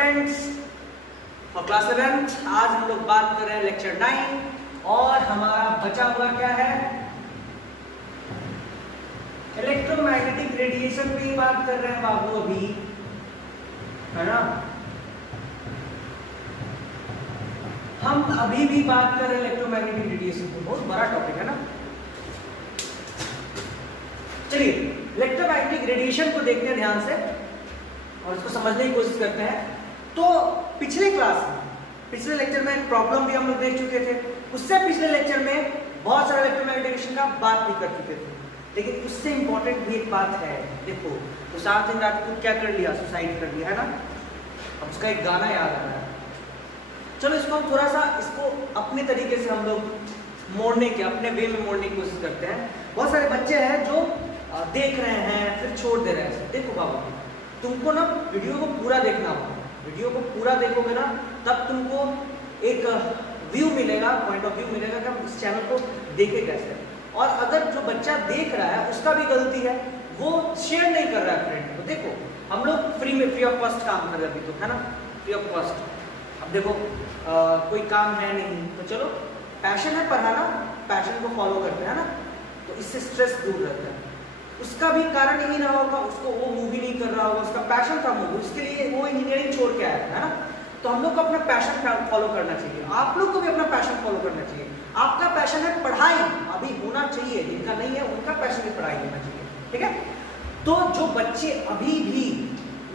Friends, for class 11 आज हम लोग बात कर रहे हैं लेक्चर 9 और हमारा बचा हुआ क्या है, इलेक्ट्रोमैग्नेटिक रेडिएशन पे बात कर रहे हैं बाबू अभी, है ना। हम अभी भी बात कर रहे हैं इलेक्ट्रोमैग्नेटिक रेडिएशन पे, बहुत बड़ा टॉपिक है ना। चलिए इलेक्ट्रोमैग्नेटिक रेडिएशन को देखते हैं ध्यान से और इसको समझने की कोशिश करते हैं। तो पिछले क्लास में, पिछले लेक्चर में प्रॉब्लम भी हम लोग देख चुके थे, उससे पिछले लेक्चर में बहुत सारा इलेक्ट्रोमैग्नेटिक रेडिएशन का बात भी कर चुके थे, लेकिन उससे इंपॉर्टेंट भी एक बात है। देखो तो 7 दिन रात को क्या कर लिया, सुसाइड कर लिया, है ना। अब उसका एक गाना याद आ रहा है, चलो इसको हम थोड़ा सा इसको अपने तरीके से हम लोग मोड़ने के, अपने वे में मोड़ने की कोशिश करते हैं। बहुत सारे बच्चे हैं जो देख रहे हैं फिर छोड़ दे रहे हैं। देखो बाबा, तुमको ना वीडियो को पूरा देखना होगा, वीडियो को पूरा देखोगे ना तब तुमको एक व्यू मिलेगा, पॉइंट ऑफ व्यू मिलेगा कि हम इस चैनल को देखे कैसे। और अगर जो बच्चा देख रहा है उसका भी गलती है, वो शेयर नहीं कर रहा है फ्रेंड को। देखो हम लोग फ्री में, फ्री ऑफ कॉस्ट काम कर रहे हैं अभी तो, है ना, फ्री ऑफ कॉस्ट। अब देखो कोई काम है नहीं तो चलो पैशन है पढ़ाना, पैशन को फॉलो करते हैं ना, तो इससे स्ट्रेस दूर रहता है। उसका भी कारण यही रहा होगा, उसको वो मूवी नहीं कर रहा होगा, उसका पैशन था मूवी, उसके लिए वो इंजीनियरिंग छोड़ के आया है ना। तो हम लोग को अपना पैशन फॉलो करना चाहिए, आप लोग को भी अपना पैशन फॉलो करना चाहिए। आपका पैशन है पढ़ाई, अभी होना चाहिए, जिनका नहीं है उनका पैशन है पढ़ाई होना चाहिए, ठीक है। तो जो बच्चे अभी भी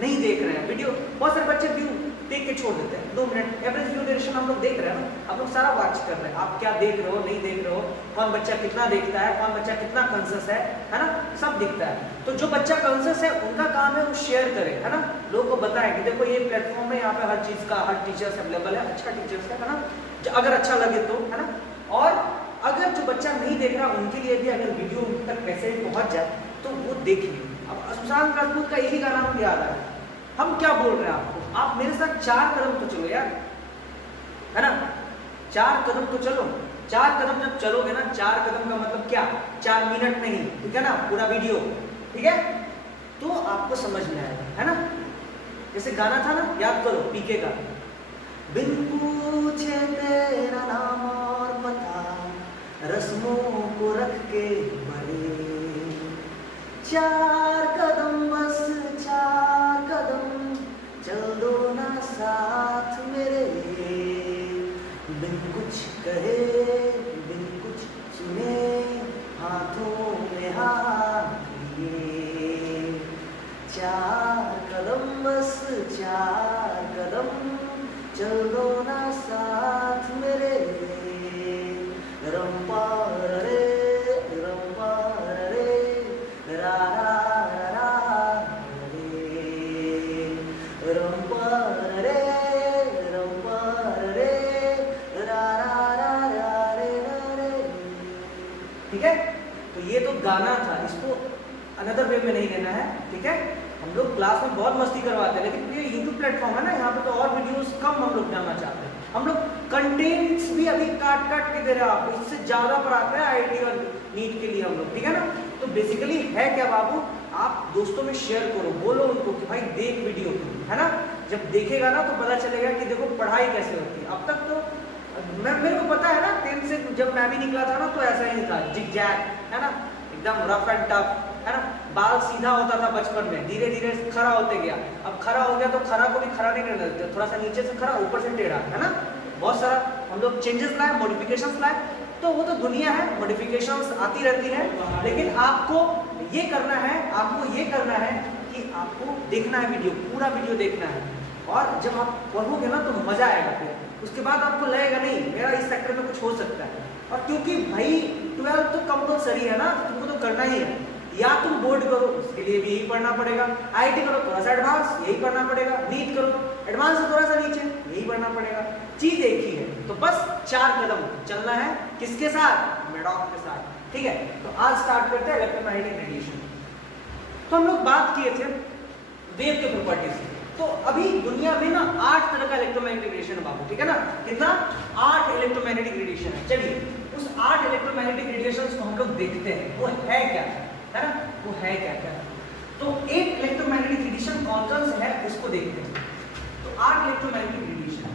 नहीं देख रहे हैं वीडियो, बहुत सारे बच्चे व्यू देख के छोड़ देते हैं, 2 मिनट एवरेज व्यू ड्यूरेशन हम लोग देख रहे हैं ना, आप लोग सारा वॉच कर रहे हैं, आप क्या देख रहे हो नहीं देख रहे हो, कौन बच्चा कितना देखता है, कौन बच्चा कितना कॉन्शियस है ना, सब दिखता है। तो जो बच्चा कॉन्शियस है उनका काम है वो शेयर करे, है ना, लोगों को बताएं कि देखो ये प्लेटफॉर्म है, यहाँ पे हर चीज का, हर टीचर्स अवेलेबल है, अच्छा टीचर्स है ना, अगर अच्छा लगे तो, है ना। और अगर जो बच्चा नहीं देख रहा उनके लिए भी अगर वीडियो उन तक कैसे भी पहुंच जाए तो वो देख लीजिए। अब सुशांत राजपूत का यही गाना मुझे याद आ रहा है, हम क्या बोल रहे हैं आपको, आप मेरे साथ 4 कदम तो चलो यार, है ना, 4 कदम तो चलो। 4 कदम जब चलोगे ना, 4 कदम का मतलब क्या, 4 मिनट नहीं, ठीक है ना, पूरा वीडियो, ठीक है, तो आपको समझ में आएगा, है ना। जैसे गाना था ना, याद करो पीके का, बिन पूछे तेरा नाम और पता, रस्मों को रख के बड़े, 4 कदम बस 4 कदम चल दो ना साथ मेरे, बिन कुछ कहे बिन कुछ सुने, हाथों में हाथ लिए, 4 कदम बस 4 कदम चल दो ना साथ मेरे, रंपा रे रंपा रे रा रा रा रे, रंपा रे रंपा रे रा रा रा रे। ठीक है, तो ये तो गाना था, इसको अनदर वे में नहीं लेना है, ठीक है। हम लोग क्लास में बहुत मस्ती करवाते हैं, लेकिन ये YouTube प्लेटफॉर्म है ना, यहाँ पे तो और वीडियोस कम हम लोग जानना चाहते हैं। हम लोग कंटेंट्स भी अभी काट काट के दे रहे हैं आपको, इससे ज्यादा पर आता है IIT और नीट के लिए हम लोग, ठीक है ना। तो बेसिकली है क्या बाबू, आप दोस्तों में शेयर करो, बोलो उनको कि भाई देख वीडियो, है ना। जब देखेगा ना तो पता चलेगा कि देखो पढ़ाई कैसे होती है। अब तक तो मेरे को पता है ना, 10th से जब मैं भी निकला था ना तो ऐसा ही था, जिग जैग, है ना, एकदम रफ एंड टफ, है ना। बाल सीधा होता था बचपन में, धीरे धीरे खड़ा होते गया, अब खड़ा हो गया तो खड़ा को भी खड़ा नहीं करने देते, थोड़ा सा नीचे से खड़ा ऊपर से टेढ़ा, है ना। बहुत सारा हम लोग चेंजेस लाए, मॉडिफिकेशंस लाए, तो वो तो दुनिया है, मॉडिफिकेशंस आती रहती है। लेकिन आपको ये करना है, आपको ये करना है कि आपको देखना है वीडियो, पूरा वीडियो देखना है, और जब आप पढ़ोगे ना तो मजा आएगा, फिर उसके बाद आपको लगेगा नहीं मेरा इस सेक्टर में कुछ हो सकता है। और क्योंकि भाई 12th तो कंपल्सरी है ना, तुमको तो करना ही है, या तुम बोर्ड करो उसके लिए भी यही पढ़ना पड़ेगा, IIT करो थोड़ा सा एडवांस यही पढ़ना पड़ेगा, नीट करो एडवांस से थोड़ा सा नीचे यही पढ़ना पड़ेगा, चीज एक ही है। तो बस 4 कदम चलना है, किसके साथ, मेडॉक के साथ, ठीक है। तो आज स्टार्ट करते हैं इलेक्ट्रोमैग्नेटिक रेडिएशन। तो हम लोग बात किए थे वेव के प्रॉपर्टीज, तो अभी दुनिया में ना 8 तरह का इलेक्ट्रोमैग्नेटिक रेडिएशन है बाबू, ठीक है ना, कितना, 8 इलेक्ट्रोमैग्नेटिक रेडिएशन है। चलिए उस 8 इलेक्ट्रोमैग्नेटिक रेडिएशन को हम लोग देखते हैं, वो है क्या, है ना, वो है क्या क्या। तो एक इलेक्ट्रोमैग्नेटिक रेडिएशन कौन कौन से है उसको देखते हैं। तो 8 इलेक्ट्रोमैग्नेटिक रेडिएशन।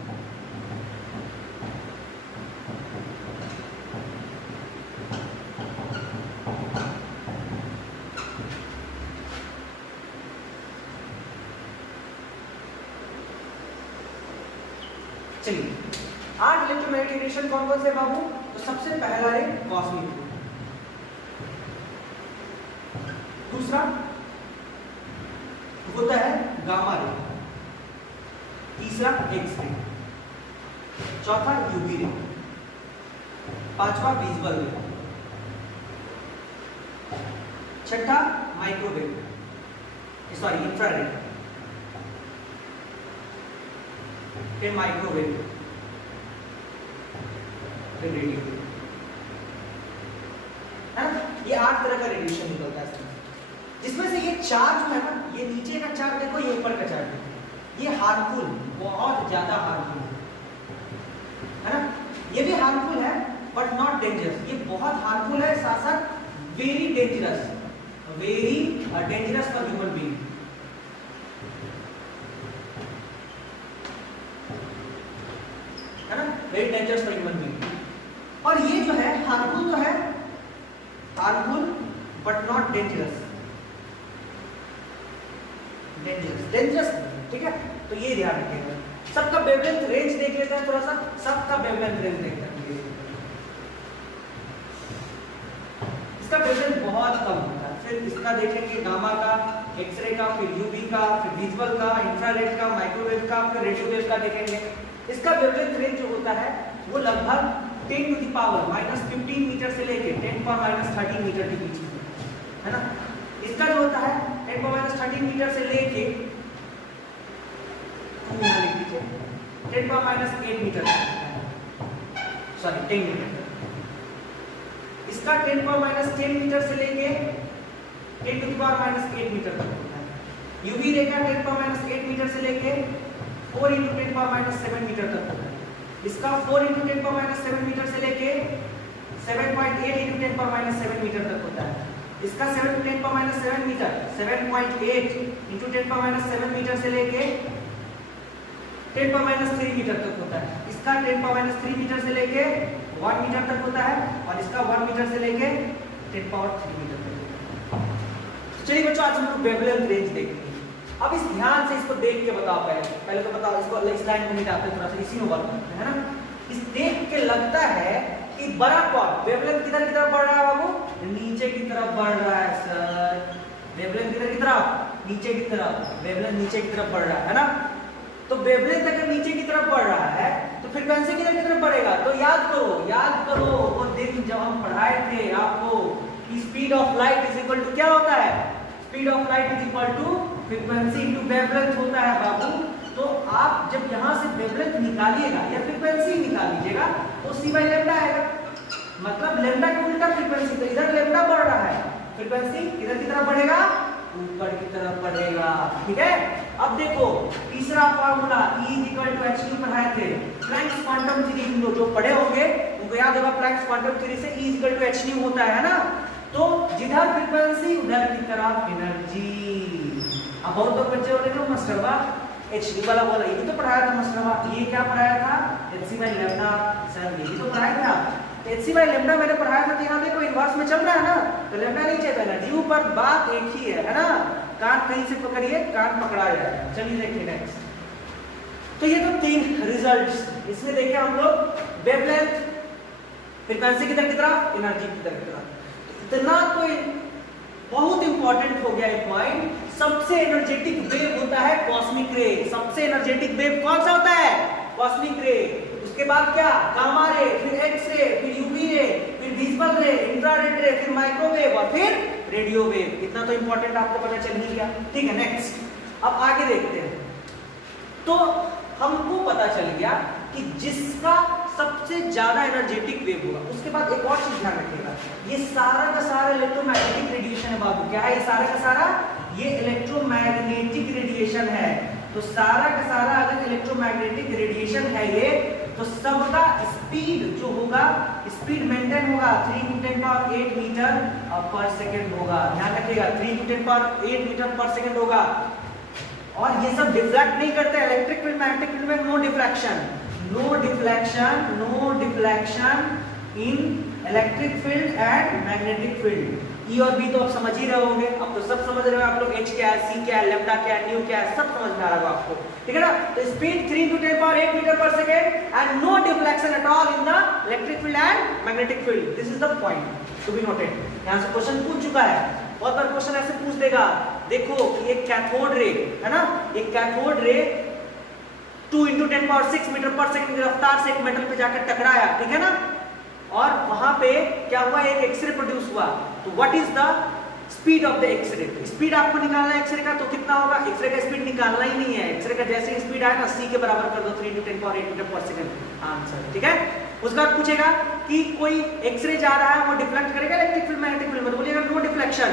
चलिए 8 इलेक्ट्रोमैग्नेटिक रेडिएशन कौन कौन से बाबू? तो सबसे पहला है कॉस्मिक रे, दूसरा होता है गामा रे, तीसरा एक्स रे, चौथा यूवी रे, पांचवा विजिबल रे, छठा माइक्रोवेव सॉरी इंफ्रारेड, फिर माइक्रोवेव, फिर रेडियो, है ना? ये 8 तरह का रेडिएशन निकलता है, जिसमें से ये 4 जो है ना, ये नीचे का 4 देखो, ये ऊपर का 4 देखो, ये हार्मफुल, बहुत ज्यादा हार्मफुल है ना? ये भी हार्मफुल है बट नॉट डेंजरस, ये बहुत हार्मफुल है, साथ साथ very dangerous for human being. है ना? Very dangerous for human being. और ये जो है हार्मफुल तो है, harmful but not dangerous, dangerous, ठीक है? तो ये ध्यान रखिएगा। सबका वेवलेंथ रेंज देख लेते हैं थोड़ा सा, सबका वेवलेंथ रेंज देखते हैं। इसका वेवलेंथ बहुत कम होता है, फिर इसका देखेंगे गामा का, एक्सरे का, फिर यूवी का, फिर विजुअल का, इंफ्रारेड का, माइक्रोवेव का, फिर रेडियो वेव का देखेंगे। इसका वेवलेंथ रेंज जो होता है वो लगभग 10 टू द पावर -15 मीटर से लेके 10 पावर -13 मीटर के बीच में, है ना? इसका जो होता है 10 पावर -13 मीटर से लेके 10 पावर -8 मीटर, सॉरी 10 मीटर। इसका 10 पावर -10 मीटर से लेके 10 टू द पावर -8 मीटर तक होता है। यूवी रे का 10 पावर -8 मीटर से लेके 4 × 10 पावर -7 मीटर तक होता है। इसका 4 × 10 पावर -7 मीटर से लेके 7.8 × 10 पावर -7 मीटर तक होता है। इसका 7 × 10 पावर -7 मीटर 7.8 × 10 पावर -7 मीटर से लेके 10 पावर -3 मीटर तक होता है। इसका 10 पावर -3 मीटर से लेके 1 मीटर तक होता है, और इसका 1 मीटर से लेके 10 पावर 3 मीटर तक होता है। चलिए बच्चों, आज हम लोग वेवलेंथ रेंज देखेंगे। अब इस ध्यान से इसको देख के बताओ, पहले तो बताओ इसको, इस लाइन को मिटाते हैं थोड़ा सा, इसी में वर्क करते हैं, है ना? इस देख के लगता है कि बड़ा कौन वेवलेंथ किधर की तरफ बढ़ रहा है बाबू? नीचे की तरफ बढ़ रहा है सर। वेवलेंथ किधर की तरफ? नीचे की तरफ। वेवलेंथ नीचे की तरफ बढ़ रहा है ना? तो वेवलेंथ अगर नीचे की तरफ बढ़ रहा है तो फ्रीक्वेंसी किधर की तरफ बढ़ेगा? तो याद करो वो दिन जब हम पढ़ाए थे आपको कि speed of light is equal to क्या होता है? Speed of light is equal to frequency into wavelength होता है बाबू। तो आप जब यहाँ से वेवलेंथ निकालिएगा या फ्रीक्वेंसी निकाल लीजिएगा तो c/λ आएगा, मतलब लैम्डा का उल्टा फ्रीक्वेंसी। तो इधर लैम्डा बढ़ रहा है, फ्रीक्वेंसी किधर की तरफ बढ़ेगा? ऊपर की तरफ बढ़ेगा, ठीक है? अब देखो तीसरा फार्मूला E = hν पढ़ाए थे, प्लैंक्स क्वांटम थ्योरी, जो पढ़े होंगे उनको याद होगा, प्लैंक्स क्वांटम थ्योरी से E = hν होता है ना? तो जिधर फ्रीक्वेंसी उधर की तरफ एनर्जी। अब बहुत लोग बच्चे बोले ना मास्टरवा hν वाला बोला, ये भी तो पढ़ाया था मास्टरवा, ये क्या पढ़ाया था? hc/λ। सर ये भी तो पढ़ाया था, hc/λ मैंने पढ़ाया था। यहाँ देखो इनवर्स में चल रहा है ना, तो लैम्डा नीचे तो एनर्जी ऊपर, बात एक ही है ना? कान कहीं से पकड़िए, कान पकड़ा जाएगा। चलिए देखिए नेक्स्ट। तो ये तो 3 रिजल्ट्स, इसमें देखिए हम लोग वेवलेंथ, फ्रीक्वेंसी किधर की तरफ, एनर्जी किधर की तरफ। इतना तो बहुत इंपॉर्टेंट हो गया एक पॉइंट। सबसे एनर्जेटिक वेव होता है कॉस्मिक रे। सबसे एनर्जेटिक वेव कौन सा होता है? कॉस्मिक रे। उसके बाद क्या? गामा रे, फिर एक्स रे, फिर यूवी रे, फिर विजिबल रे, इंफ्रारेड रे, फिर माइक्रोवेव और फिर रेडियो वेव। इतना तो इंपॉर्टेंट आपको पता चल ही गया, ठीक है? नेक्स्ट अब आगे देखते हैं। तो हमको पता चल गया कि जिसका सबसे ज्यादा एनर्जेटिक वेव होगा। उसके बाद एक और चीज ध्यान रखिएगा, ये सारा का सारा इलेक्ट्रोमैग्नेटिक रेडिएशन है बाबू। क्या है ये सारा का सारा? ये इलेक्ट्रोमैग्नेटिक रेडिएशन है। तो सारा का सारा अगर इलेक्ट्रोमैग्नेटिक रेडिएशन है ये, तो सबका स्पीड जो होगा, स्पीड मेंटेन होगा 3 × 10⁸ मीटर पर सेकेंड होगा। ध्यान रखिएगा 3 × 10⁸ मीटर पर सेकेंड होगा। और ये सब डिफ्रैक्ट नहीं करते, electric field deflection, no deflection in electric field and magnetic field. E और बी तो आप समझ ही रहे होंगे, अब तो सब समझ रहे हो आप लोग, एच क्या है, सी क्या है, लेम्डा क्या है, न्यू क्या है, सब समझ में आ रहा होगा आपको, ठीक है ना। तो speed 3 × 10⁸ metre per second and no deflection at all in the electric field and magnetic field. This is the point to be noted. यहां से क्वेश्चन पूछ चुका है, बहुत बार क्वेश्चन ऐसे पूछ देगा, देखो कि एक कैथोड रे है ना, एक कैथोड रे 2 × 10⁶ मीटर पर सेकंड की रफ्तार से एक मेटल पे जाकर टकराया, ठीक है ना, और वहां पे क्या हुआ, एक एक्सरे प्रोड्यूस हुआ। तो what is the speed of the X ray? Speed आपको निकालना है एक्सरे का, तो कितना होगा, एक्सरे का स्पीड निकालना ही नहीं है, एक्सरे का जैसे स्पीड आएगा सी के बराबर कर दो, 3 × 10⁸ मीटर पर सेकंड आंसर, ठीक है। उसके बाद पूछेगा कि कोई एक्सरे जा रहा है, वो डिफ्लेक्ट करेगा इलेक्ट्रिक फील्ड मैग्नेटिक फील्ड में, तो बोलिएगा नो डिफ्लेक्शन।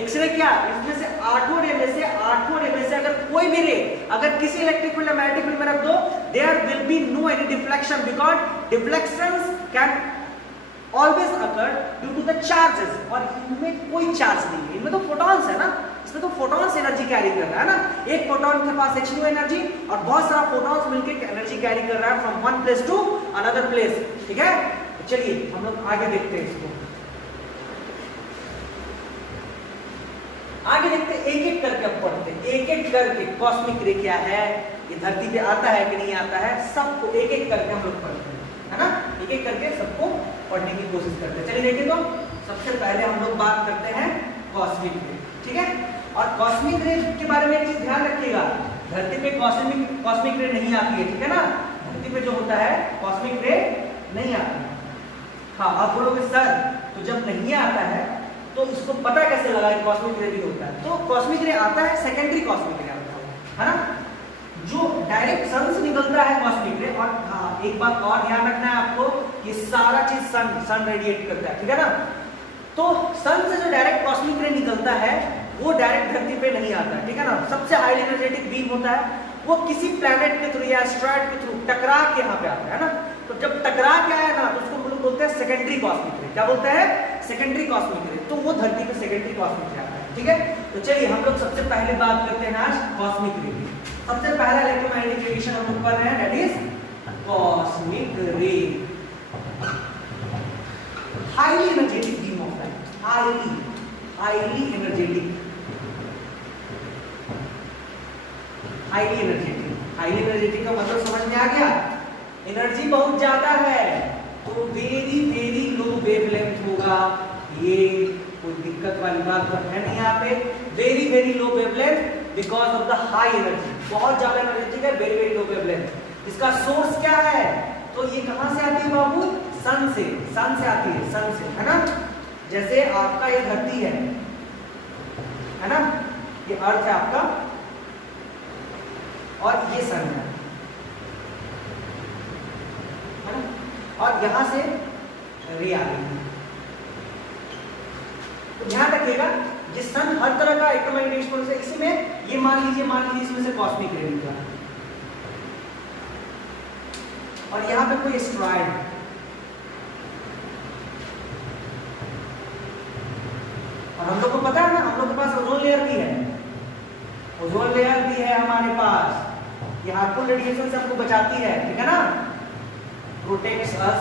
एक्सरे क्या, इसमें से आठों रे में से अगर कोई भी रे अगर किसी इलेक्ट्रिक फील्ड या मैग्नेटिक फील्ड में रख दो, there will be no any deflection, because deflections can always occur due to the charges, और इनमें कोई चार्ज नहीं है, इनमें तो फोटॉन्स है ना, इसमें तो फोटॉन्स एनर्जी कैरी कर रहा है ना, एक फोटॉन के पास h एनर्जी और बहुत सारा फोटॉन्स मिलकर एनर्जी कैरी कर रहा है from one place to another place, ठीक है। तो चलिए हम लोग आगे देखते हैं इसको, आगे देखते हैं, एक एक करके अब पढ़ते हैं, एक एक करके कॉस्मिक रे क्या है, ये धरती पे आता है कि नहीं आता है, सबको एक एक करके हम लोग पढ़ते हैं, है ना, एक एक करके सबको पढ़ने की कोशिश करते हैं। चलिए देखिए, तो सबसे पहले हम लोग बात करते हैं कॉस्मिक रे, ठीक है। और कॉस्मिक रे के बारे में एक चीज ध्यान रखिएगा, धरती पे कॉस्मिक रे नहीं आती है, ठीक है ना, धरती पे जो होता है कॉस्मिक रे नहीं आती है। हाँ, आप बोलोगे सर तो जब नहीं आता है तो इसको पता कैसे लगा कि कॉस्मिक रे भी होता है? तो कॉस्मिक रे आता है, सेकेंडरी कॉस्मिक रे आता है ना, जो डायरेक्ट सन से निकलता है कॉस्मिक रे। और हाँ, एक बात और ध्यान रखना है आपको, ये सारा चीज सन रेडिएट करता है, ठीक है ना। तो सन से जो डायरेक्ट कॉस्मिक रे निकलता है वो डायरेक्ट धरती पे नहीं आता है, ठीक है ना। सबसे हाई एनर्जेटिक बीम होता है, वो किसी प्लैनेट के थ्रू या एस्ट्रॉयड के थ्रू टकरा के यहाँ पे आता है ना। तो जब टकरा के आया ना तो उसको हम लोग बोलते हैं सेकेंडरी कॉस्मिक रे। क्या बोलते हैं? सेकेंडरी कॉस्मिक रे। तो वो धरती पे सेकेंडरी कॉस्मिक रे आता है, ठीक है। तो चलिए हम लोग सबसे पहले बात करते हैं आज कॉस्मिक रे की। सबसे पहला इलेक्ट्रोमैग्नेटिक रेडिएशन हम लोग पढ़ रहे हैं, दैट इज कॉस्मिक रे, highly energetic beam of light, highly energetic, highly energetic का मतलब समझ में आ गया? एनर्जी बहुत ज्यादा है तो वेरी लो वेवलेंथ होगा, ये कोई दिक्कत वाली बात तो है नहीं यहाँ पे। Very low wavelength because of the high energy, बहुत ज्यादा एनर्जेटिक है, वेरी लो वेवलेंथ। इसका सोर्स क्या है? तो ये कहां से आती है बाबू? सन से आती है, सन से, है ना। जैसे आपका ये धरती है ना, ये अर्थ है आपका और ये सन है ना, और यहां से रे आ रही है। तो ध्यान रखिएगा, ये सन हर तरह का इलेक्ट्रोमैग्नेटिक एक्सपोनेंस है, इसी में ये मान लीजिए इसमें से कॉस्मिक रे निकला और यहां पे कोई एस्ट्रॉयड है और हम लोग को पता है ना, हम लोग के पास ओजोन लेयर भी है, ओजोन लेयर भी है हमारे पास, ये हार्मफुल रेडिएशन से हमको बचाती है, ठीक है ना, protects us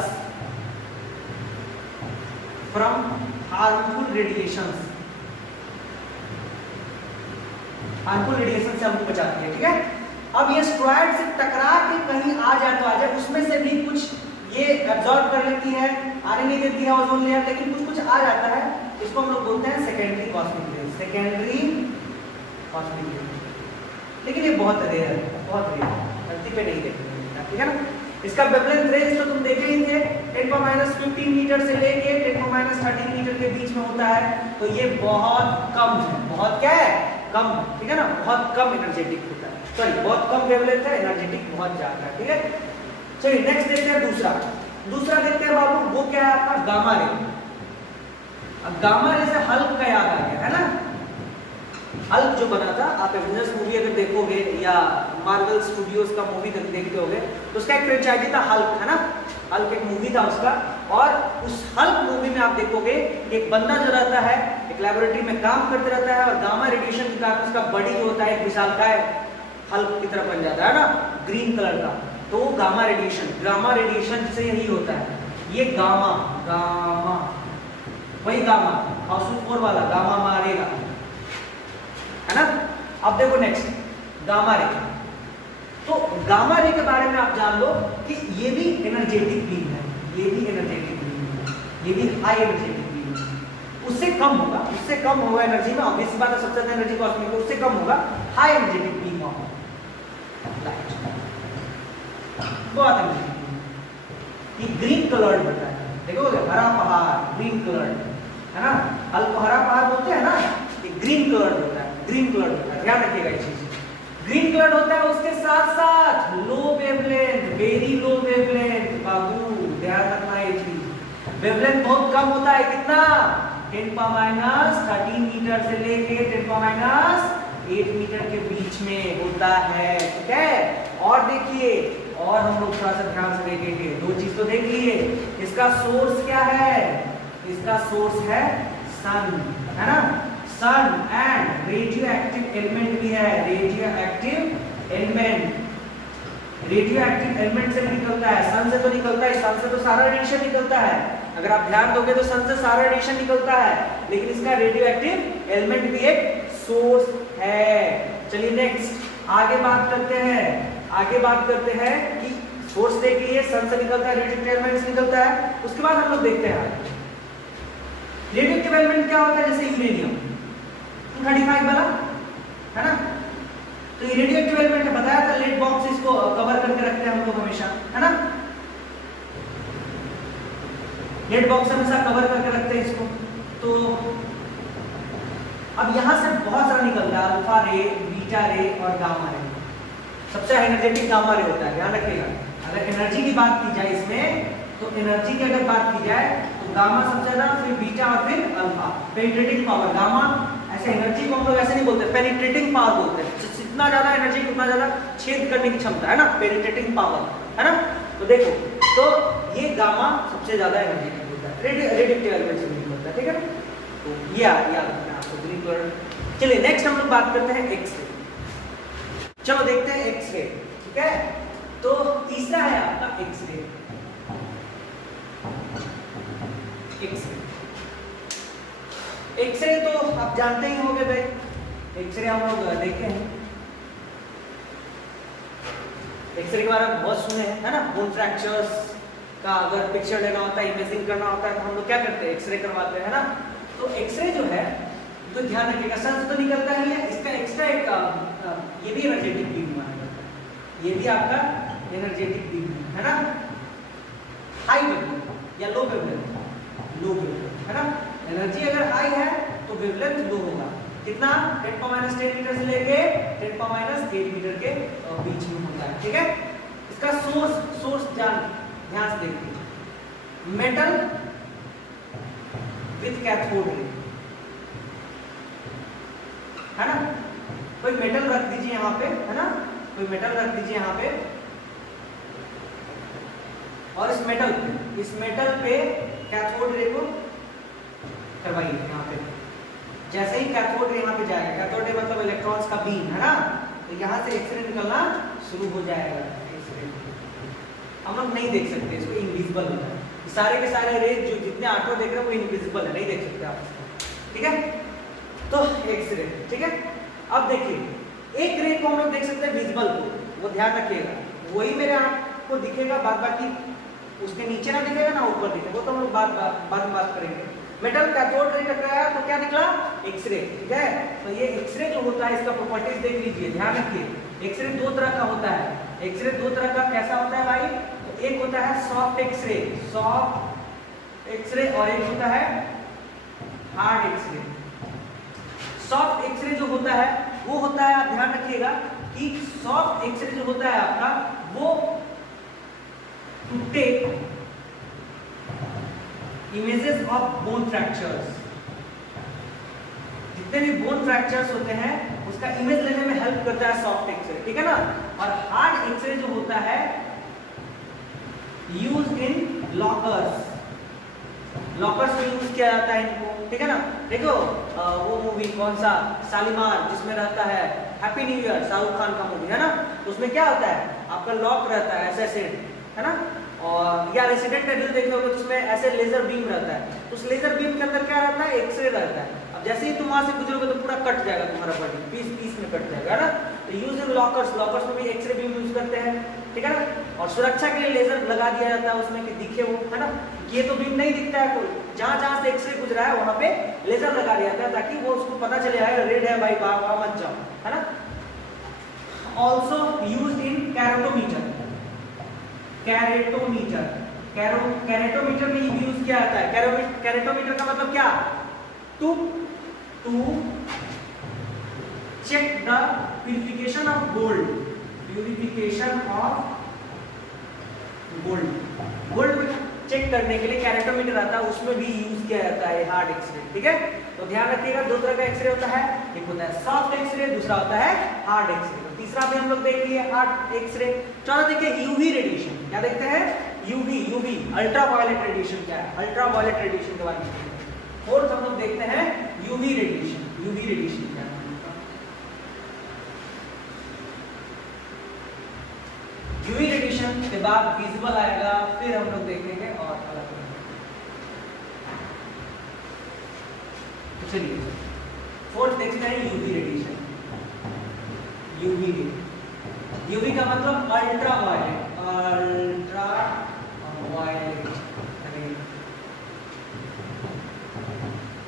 from harmful radiations, harmful radiation से हमको बचाती है, ठीक है। अब ये एस्ट्रॉयड से टकरा के कहीं आ जाए तो आ जाए, उसमें से भी कुछ ये एब्जॉर्ब कर लेती है, आने नहीं देती है ओजोन लेयर, लेकिन कुछ आ जाता है, इसको हम लोग बोलते हैं सेकेंडरी कॉस्मिक रे, सेकेंडरी कॉस्मिक रे। लेकिन ये बहुत रेयर है, बहुत रेयर, धरती पे नहीं देखने मिलता, ठीक है ना। इसका वेवलेंथ रेंज तो तुम देखे ही थे, 10⁻15 मीटर से लेके 10⁻13 मीटर के बीच में होता है। तो ये बहुत कम है, बहुत क्या है? कम, ठीक है ना, बहुत कम एनर्जेटिक होता है, सॉरी बहुत कम वेवलेंथ है, एनर्जेटिक बहुत ज्यादा है, ठीक है। चलिए नेक्स्ट देखते हैं दूसरा देखते हैं बाबू, वो क्या है आपका? Gamma ray. अब गामा रे से हल्क का याद आ गया है ना, हल्क जो बना था, आप एवेंजर्स मूवी अगर देखोगे या मार्वल स्टूडियोज का मूवी देखते होगे तो उसका एक फ्रेंचाइजी था हल्क, है ना, हल्क एक मूवी था उसका। और उस हल्क मूवी में आप देखोगे एक बंदा जो रहता है एक लैबोरेटरी में काम करते रहता है और गामा रेडिएशन के कारण उसका बॉडी जो होता है एक विशालकाय हल्क की तरह बन जाता है ना, ग्रीन कलर का। तो वो गामा रेडिएशन से यही होता है। ये गामा वही गामा हाउसफुल 4 वाला गामा मारेगा, है ना। अब देखो नेक्स्ट गामा रे। तो गामा रे के बारे में आप जान लो कि ये भी एनर्जेटिक बीम है, ये भी एनर्जेटिक बीम है, ये भी हाई एनर्जेटिक बीम है। उससे कम होगा एनर्जी में, ऑब्वियस बात है, सबसे ज्यादा एनर्जी कॉस्मिक उससे कम होगा high energetic beam of light. बहुत एनर्जेटिक बीम, ये ग्रीन कलर्ड होता है, देखोगे हरा पहाड़ ग्रीन कलर्ड, है ना। हरा पहाड़ बोलते हैं ना, ये ग्रीन कलर्ड होता है, ध्यान रखिएगा इस चीज। ग्रीन कलर्ड होता है, उसके साथ साथ लो वेवलेंथ, वेरी लो वेवलेंथ, बाबू ध्यान रखना ये चीज। वेवलेंथ बहुत कम होता है, कितना 10⁻13 मीटर से लेके 10⁻8 मीटर के बीच में होता है, ठीक है। और देखिए, और हम लोग थोड़ा सा ध्यान से देखेंगे, दो चीज तो देख लिए। इसका सोर्स क्या है, इसका सोर्स है सन, है ना, सन एंड रेडियो एक्टिव एलिमेंट भी है, रेडियो एक्टिव एलिमेंट से भी निकलता है, सन से तो निकलता है, सन से तो सारा रेडिएशन निकलता है, अगर आप ध्यान दोगे तो सन से सारा रेडिएशन निकलता है, लेकिन इसका रेडियो एक्टिव एलिमेंट भी एक सोर्स है। चलिए नेक्स्ट आगे बात करते हैं कि सोर्स देख लिए, सन से निकलता है, रेडियो एलिमेंट से निकलता है। उसके बाद हम लोग देखते हैं रेडियो एलिमेंट क्या होता है, जैसे यूरेनियम 235 वाला, है ना। तो ये रेडियो एक्टिव एलिमेंट है, बताया था लेड बॉक्स इसको कवर करके रखते हैं हम लोग हमेशा, है ना। लेड बॉक्स हमेशा कवर करके रखते हैं इसको। तो अब यहां से बहुत सारा निकलता है, अल्फा रे, बीटा रे और गामा रे। सबसे एनर्जेटिक गामा रे होता है, ध्यान रखिएगा। अगर एनर्जी की बात की जाए इसमें, तो एनर्जी की अगर बात की जाए तो गामा सबसे ज्यादा, फिर बीटा और फिर अल्फा। पेनिट्रेटिंग पावर, गामा ऐसे एनर्जी को हम लोग ऐसे नहीं बोलते, पेनिट्रेटिंग पावर बोलते हैं। जितना ज्यादा एनर्जी उतना ज्यादा छेद करने की क्षमता, है ना, पेनिट्रेटिंग पावर, है ना। तो देखो, तो ये गामा सबसे ज्यादा एनर्जेटिक होता है, रेडियोएक्टिव एलिमेंट से निकलता है, ठीक है। तो ये याद रखना आपको ग्रीन कलर। चलिए नेक्स्ट हम लोग बात करते हैं एक्सरे। चलो देखते हैं एक्सरे, ठीक है। तो तीसरा है आपका एक्सरे। एक्सरे तो आप जानते ही होंगे भाई, एक्सरे हम लोग देखे हैं, एक्सरे के बारे में बहुत सुने हैं, है ना। बोन फ्रैक्चर्स का अगर पिक्चर लेना होता है, इमेजिंग करना होता है, तो हम लोग क्या करते हैं, एक्सरे करवाते हैं, है ना। तो एक्सरे जो है तो ध्यान रखिएगा, सन से तो निकलता ही है, इसका एक्स्ट्रा एक ये भी एनर्जेटिक बीम माना जाता है, ये भी आपका एनर्जेटिक बीम है ना। हाई वेवलेंथ या लो वेवलेंथ, है ना। एनर्जी अगर हाई है तो वेवलेंथ लो होगा, कितना 10⁻10 मीटर से लेके 10⁻8 मीटर के बीच में होता है, ठीक है। इसका सोर्स ध्यान से देखिए, मेटल विद कैथोड रे, है ना। कोई मेटल रख दीजिए यहाँ पे, है ना, कोई मेटल रख दीजिए यहाँ पे, और इस मेटल पे कैथोड रे को करवाइए यहाँ पे। जैसे ही कैथोड रे यहाँ पे जाएगा, कैथोड रे मतलब इलेक्ट्रॉन्स का बीम, है ना, तो यहाँ से एक्सरे निकलना शुरू हो जाएगा। एक्सरे हम लोग नहीं देख सकते इसको, इनविजिबल होता है, सारे के सारे रेज जो जितने आठों देख रहे हैं वो इनविजिबल है, नहीं देख सकते आप इसको, ठीक है। तो एक्सरे, ठीक है। अब देखिए एक रे को हम लोग देख सकते हैं विजिबल को, वो ध्यान रखिएगा, वही मेरे आँख को दिखेगा, बाद बाकी उसके नीचे ना दिखेगा ना ऊपर दिखेगा, वो तो हम लोग बाद में बात करेंगे। मेटल कैथोड रे टकराया तो क्या निकला, एक्सरे, ठीक है। तो ये एक्सरे जो होता है इसका प्रॉपर्टीज देख लीजिए, ध्यान रखिए। एक्सरे दो तरह का होता है, एक्सरे दो तरह का कैसा होता है भाई, तो एक होता है सॉफ्ट एक्सरे और एक होता है हार्ड एक्सरे। सॉफ्ट एक्सरे जो होता है वो होता है, आप ध्यान रखिएगा कि सॉफ्ट एक्सरे जो होता है आपका, वो to take images of bone fractures, जितने भी बोन फ्रैक्चर्स होते हैं उसका इमेज लेने में हेल्प करता है सॉफ्ट एक्सरे, ठीक है ना। और हार्ड एक्सरे जो होता है यूज इन लॉकर्स में यूज किया जाता है इनको, ठीक है ना। देखो वो मूवी कौन सा, शालीमार, जिसमें रहता है happy new year, Shahrukh Khan का मूवी है ना, तो उसमें क्या होता है, आपका लॉक रहता है ऐसे है ना, और या रेसिडेंट एरियल देख लोगे तो उसमें ऐसे लेजर बीम रहता है, तो उस लेजर बीम के अंदर क्या रहता है, एक्सरे रहता है। अब जैसे ही तुम वहां से गुजरोगे तो पूरा कट जाएगा तुम्हारा बॉडी, पीस में कट जाएगा ना। तो यूज इन लॉकर्स में भी एक्सरे बीम यूज करते हैं, ठीक है ना। और सुरक्षा के लिए लेजर लगा दिया जाता है उसमें कि दिखे वो, है ना। ये तो बीम नहीं दिखता है, कोई जहां से एक्सरे गुजरा है वहां पे लेजर लगा दिया जाता है ताकि वो उसको पता चले आए रेड है भाई, वहां मत जाओ, है ना। Also use in caratometer, caratometer में यूज किया जाता है। कैरेटोमीटर का मतलब क्या, to check the purification of gold, gold check करने के लिए कैरेटोमीटर आता है, उसमें भी यूज किया जाता है हार्ड एक्सरे, ठीक है। तो ध्यान रखिएगा, दो तरह का एक्सरे होता है, एक होता है सॉफ्ट एक्सरे, दूसरा होता है हार्ड एक्सरे। तो तीसरा भी हम लोग देख लिए हार्ड एक्सरे। चलो देखिए यूवी रेडिएशन, क्या देखते हैं, यूवी अल्ट्रा वायलेट रेडिएशन क्या है, अल्ट्रा वायलेट रेडिएशन के बारे में। फोर्थ हम लोग देखते हैं यूवी रेडिएशन क्या है। यूवी रेडिएशन के बाद विजिबल आएगा, फिर हम लोग देखेंगे और अलग। चलिए फोर्थ देखते हैं यूवी रेडिएशन। यूवी का मतलब अल्ट्रा वायलेट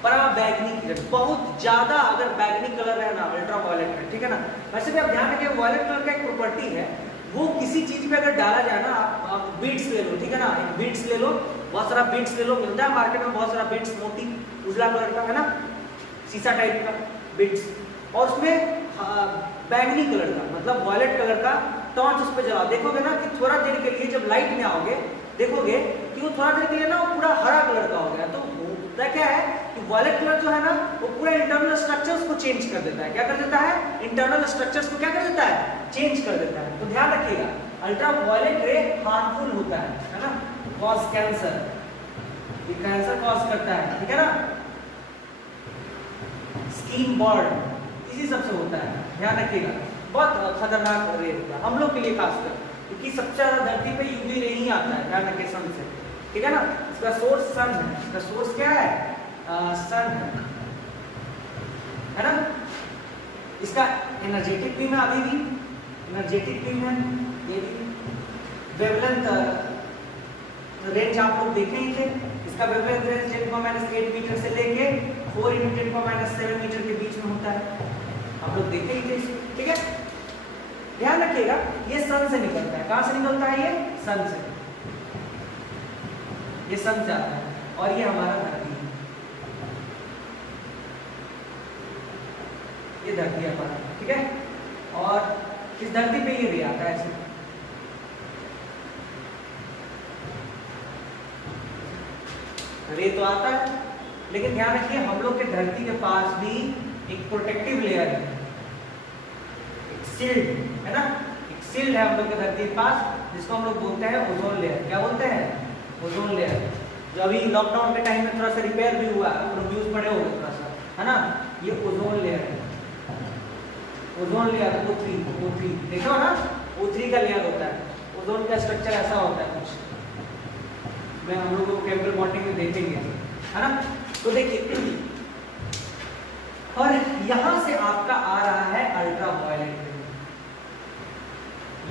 पराबैंगनी किरण, बहुत ज्यादा अगर बैगनी कलर है ना अल्ट्रा वायलेट में, ठीक है ना। वैसे भी आप ध्यान रखिए वायलेट कलर का एक प्रॉपर्टी है, वो किसी चीज पे अगर डाला जाए ना, आप बीट्स ले लो, ठीक है ना, एक बीट्स ले लो, बहुत सारा बीट्स ले लो, मिलता है मार्केट में बहुत सारा बीट्स, मोती उजला कलर का, है ना, शीशा टाइप का बीट्स, और उसमें बैगनी कलर का मतलब वायलेट कलर का टॉर्च उस पे जलाओ, देखोगे ना कि थोड़ा देर के लिए जब लाइट में आओगे देखोगे कि वो थोड़ा देर के लिए ना वो पूरा हरा कलर का हो गया। तो होता क्या है कि वायलेट कलर जो है ना वो पूरा इंटरनल स्ट्रक्चर्स को चेंज कर देता है। क्या कर देता है, इंटरनल स्ट्रक्चर्स को क्या कर देता है, चेंज कर देता है। तो ध्यान रखिएगा अल्ट्रा वायलेट रे हार्मफुल होता है ना, कॉज कैंसर, ये कैंसर कॉज करता है, ठीक है ना, स्किन बर्न इसी सबसे होता है, ध्यान रखिएगा। बहुत खतरनाक रे होता है हम लोग के लिए खासकर, क्योंकि सबसे ज्यादा धरती पे यूवी रे ही आता है, ध्यान रखिए सन से, ठीक है ना। इसका सोर्स सन है, इसका सोर्स क्या है, सन है ना। इसका एनर्जेटिक बीम है, अभी भी एनर्जेटिक बीम है, ये भी वेवलेंथ रेंज आप लोग देखे ही थे। इसका वेवलेंथ रेंज 10⁻8 मीटर से लेके 4 × 10⁻7 मीटर के बीच में होता है, आप लोग देखे ही थे, ठीक है। ध्यान रखिएगा ये सन से निकलता है, कहां से निकलता है, ये सन से, ये सन से आता है, और ये हमारा धरती है, ये धरती है हमारा, ठीक है। और इस धरती पे ये रे आता है ऐसे, रे तो आता है, लेकिन ध्यान रखिए हम लोग के धरती के पास भी एक प्रोटेक्टिव लेयर है, एक शील्ड है ना, एक शील्ड है हम लोग के धरती के पास, जिसको हम लोग बोलते हैं ओजोन लेयर। क्या बोलते हैं, ओजोन लेयर, जो अभी लॉकडाउन के टाइम में थोड़ा सा रिपेयर भी हुआ, न्यूज पढ़े होंगे थोड़ा सा, है ना। ये ओजोन लेयर है, ओजोन लेयर O3 देखो ना, O3 का लेयर होता है। ओजोन का स्ट्रक्चर ऐसा होता है कुछ, मैं हम लोगों को केमिकल बॉन्डिंग में देखेंगे, है ना। तो देखिए, और यहां से आपका आ रहा है अल्ट्रा वायलेट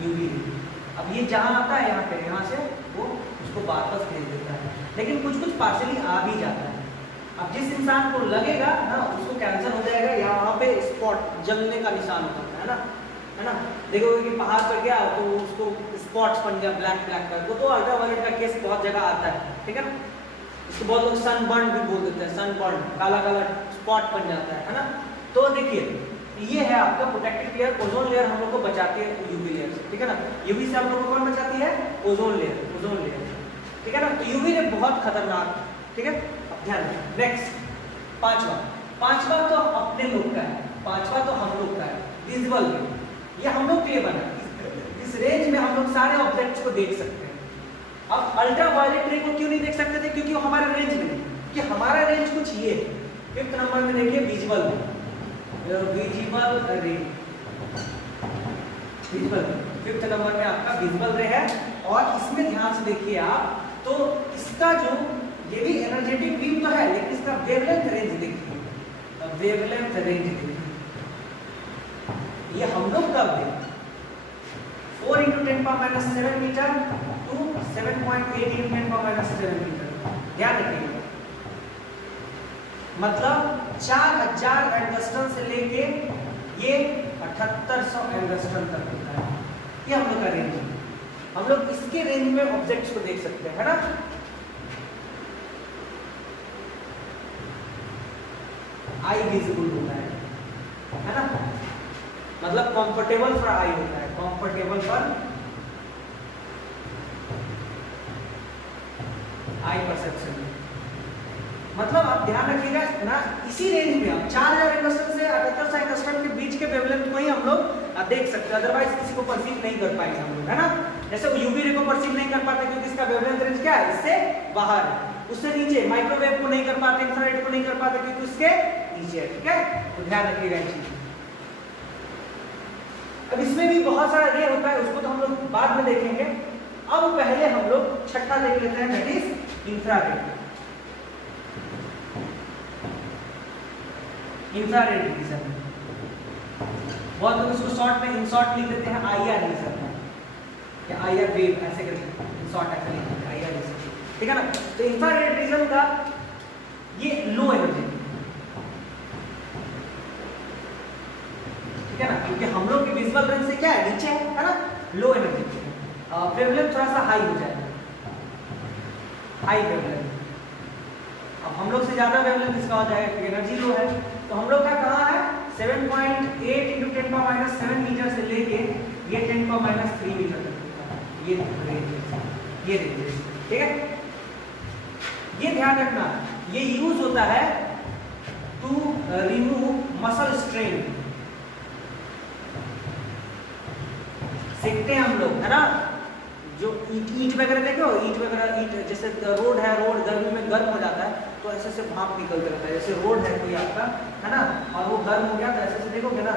यूवी। अब ये जहां आता है यहाँ पे, यहाँ से वो उसको वापस भेज देता है, लेकिन कुछ कुछ पार्शली आ भी जाता है। अब जिस इंसान को लगेगा ना उसको कैंसर हो जाएगा, या वहाँ पे स्पॉट जलने का निशान होता है ना, है ना। देखोगे कि पहाड़ पर गया तो उसको स्पॉट्स बन गया ब्लैक कलर, वो तो अल्ट्रा वायलेट का केस बहुत जगह आता है, ठीक है ना। इसको बहुत लोग सनबर्न भी बोल देते हैं, सनबर्न, काला काला स्पॉट बन जाता है ना। तो देखिए ये है आपका प्रोटेक्टिव लेयर, ओजोन लेयर हम लोग को बचाती है यूवी लेयर से, ठीक है ना। यूवी से हम लोग को कौन बचाती है, ओजोन लेयर, ठीक है ना। तो यूवी रे बहुत खतरनाक, ठीक है। अब ध्यान रखिए, नेक्स्ट पांचवा तो अपने लोग का है, पांचवा तो हम लोग का है, विजिबल रे, ये हम लोग के लिए बना। इस रेंज में हम लोग सारे ऑब्जेक्ट्स को देख सकते हैं। अब अल्ट्रा वायलेट रे को क्यों नहीं देख सकते थे, क्योंकि वो हमारे रेंज में नहीं, कि हमारा रेंज कुछ ये है। 5th नंबर में देखिए विजिबल रे, 5th नंबर में आपका विजिबल रे है। और इसमें ध्यान से देखिए आप, तो इसका जो ये भी एनर्जेटिक बीम तो है, लेकिन इसका वेवलेंथ रेंज देखिए, वेवलेंथ रेंज देखिए, ये हम लोग कब देखें 4 × 10⁻⁷ मीटर टू 7.8 × 10⁻⁷ मीटर। ध्यान रखिएगा, मतलब 4000 एंगस्ट्रम से लेके ये 7800 एंगस्ट्रम तक होता है। ये हम लोग का रेंज है। हम लोग इसके रेंज में ऑब्जेक्ट्स को देख सकते हैं, है ना। आई विजिबल होता है ना, मतलब कंफर्टेबल फॉर आई होता है, कंफर्टेबल फॉर आई परसेप्शन। मतलब आप ध्यान रखिएगा ना, इसी रेंज में आप 4000 एंगस्ट्रम से 7800 एंगस्ट्रम के बीच के वेवलेंथ को ही हम लोग देख सकते हैं, अदरवाइज किसी को परसीव नहीं कर पाएंगे हम लोग, है ना। जैसे वो यूवी रे को परसीव नहीं कर पाते क्योंकि इसका वेवलेंथ रेंज क्या है, इससे बाहर है। उससे नीचे माइक्रोवेव को नहीं कर पाते, इंफ्रारेड को नहीं कर पाते क्योंकि उसके नीचे है, ठीक है। तो ध्यान रखिएगा इन चीजों। अब इसमें भी बहुत सारा रे होता है, उसको तो हम लोग बाद में देखेंगे। अब पहले हम लोग छठा देख लेते हैं, that is infrared. Infrared radiation, बहुत लोग इसको शॉर्ट में इन शॉर्ट लिख देते हैं IR रेडिएशन या IR वेव, ऐसे करके इन शॉर्ट ऐसे लिख देते हैं IR रेडिएशन, ठीक है ना। तो इंफ्रारेड रेडिएशन का ये लो एनर्जी, ठीक है ना, क्योंकि हम लोग के विजुअल रेंज से क्या है, नीचे है ना, लो एनर्जी। वेवलेंथ थोड़ा सा हाई हो जाएगा, हाई वेवलेंथ। अब हम लोग से ज्यादा वेवलेंथ इसका हो जाएगा क्योंकि एनर्जी लो है। तो हम लोग का कहाँ है, 7.8 × 10⁻⁷ मीटर से लेके ये 10⁻³ मीटर तक होता है, ये रेंज, ठीक है। ये ध्यान रखना, ये यूज होता है टू रिमूव मसल स्ट्रेन। सीखते हैं हम लोग, है ना, जो ईंट वगैरह देखो, ईंट जैसे रोड है, रोड गर्मी में गर्म हो जाता है तो ऐसे से भाप निकलते रहता है। जैसे रोड है कोई आपका, है ना, और वो गर्म हो गया तो ऐसे से देखोगे ना,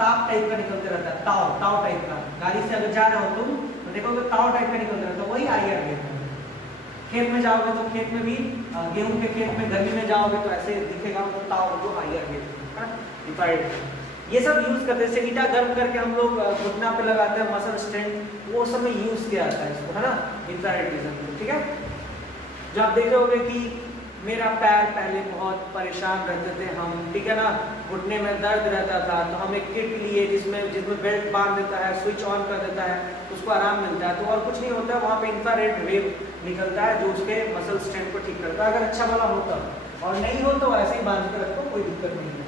ताप टाइप का निकलते रहता है, ताव टाइप का। गाड़ी से अगर जा रहे हो तुम तो देखोगे ताव टाइप का निकलता रहता है, वही IR वेव है। खेत में जाओगे तो खेत में भी, गेहूं के खेत में गर्मी में जाओगे तो ऐसे दिखेगा वो ताव, जो IR वेव है, इंफ्रारेड। ये सब यूज करते हैं, जैसे ईटा गर्म करके हम लोग घुटना पे लगाते हैं, मसल स्ट्रेंथ, वो सब में यूज किया जाता है इसको, है ना, इंफ्रारेड रेडिएशन, ठीक है। जो आप देखे होंगे कि मेरा पैर पहले बहुत परेशान रहते थे हम, ठीक है ना, घुटने में दर्द रहता था, तो हम एक किट लिए जिसमें बेल्ट बांध देता है, स्विच ऑन कर देता है, उसको आराम मिलता है। तो और कुछ नहीं होता है, वहाँ पे इंफ्रारेड वेव निकलता है जो उसके मसल स्ट्रेंथ को ठीक करता है, अगर अच्छा वाला होता। और नहीं हो तो ऐसे ही बांध के रखो, कोई दिक्कत नहीं है।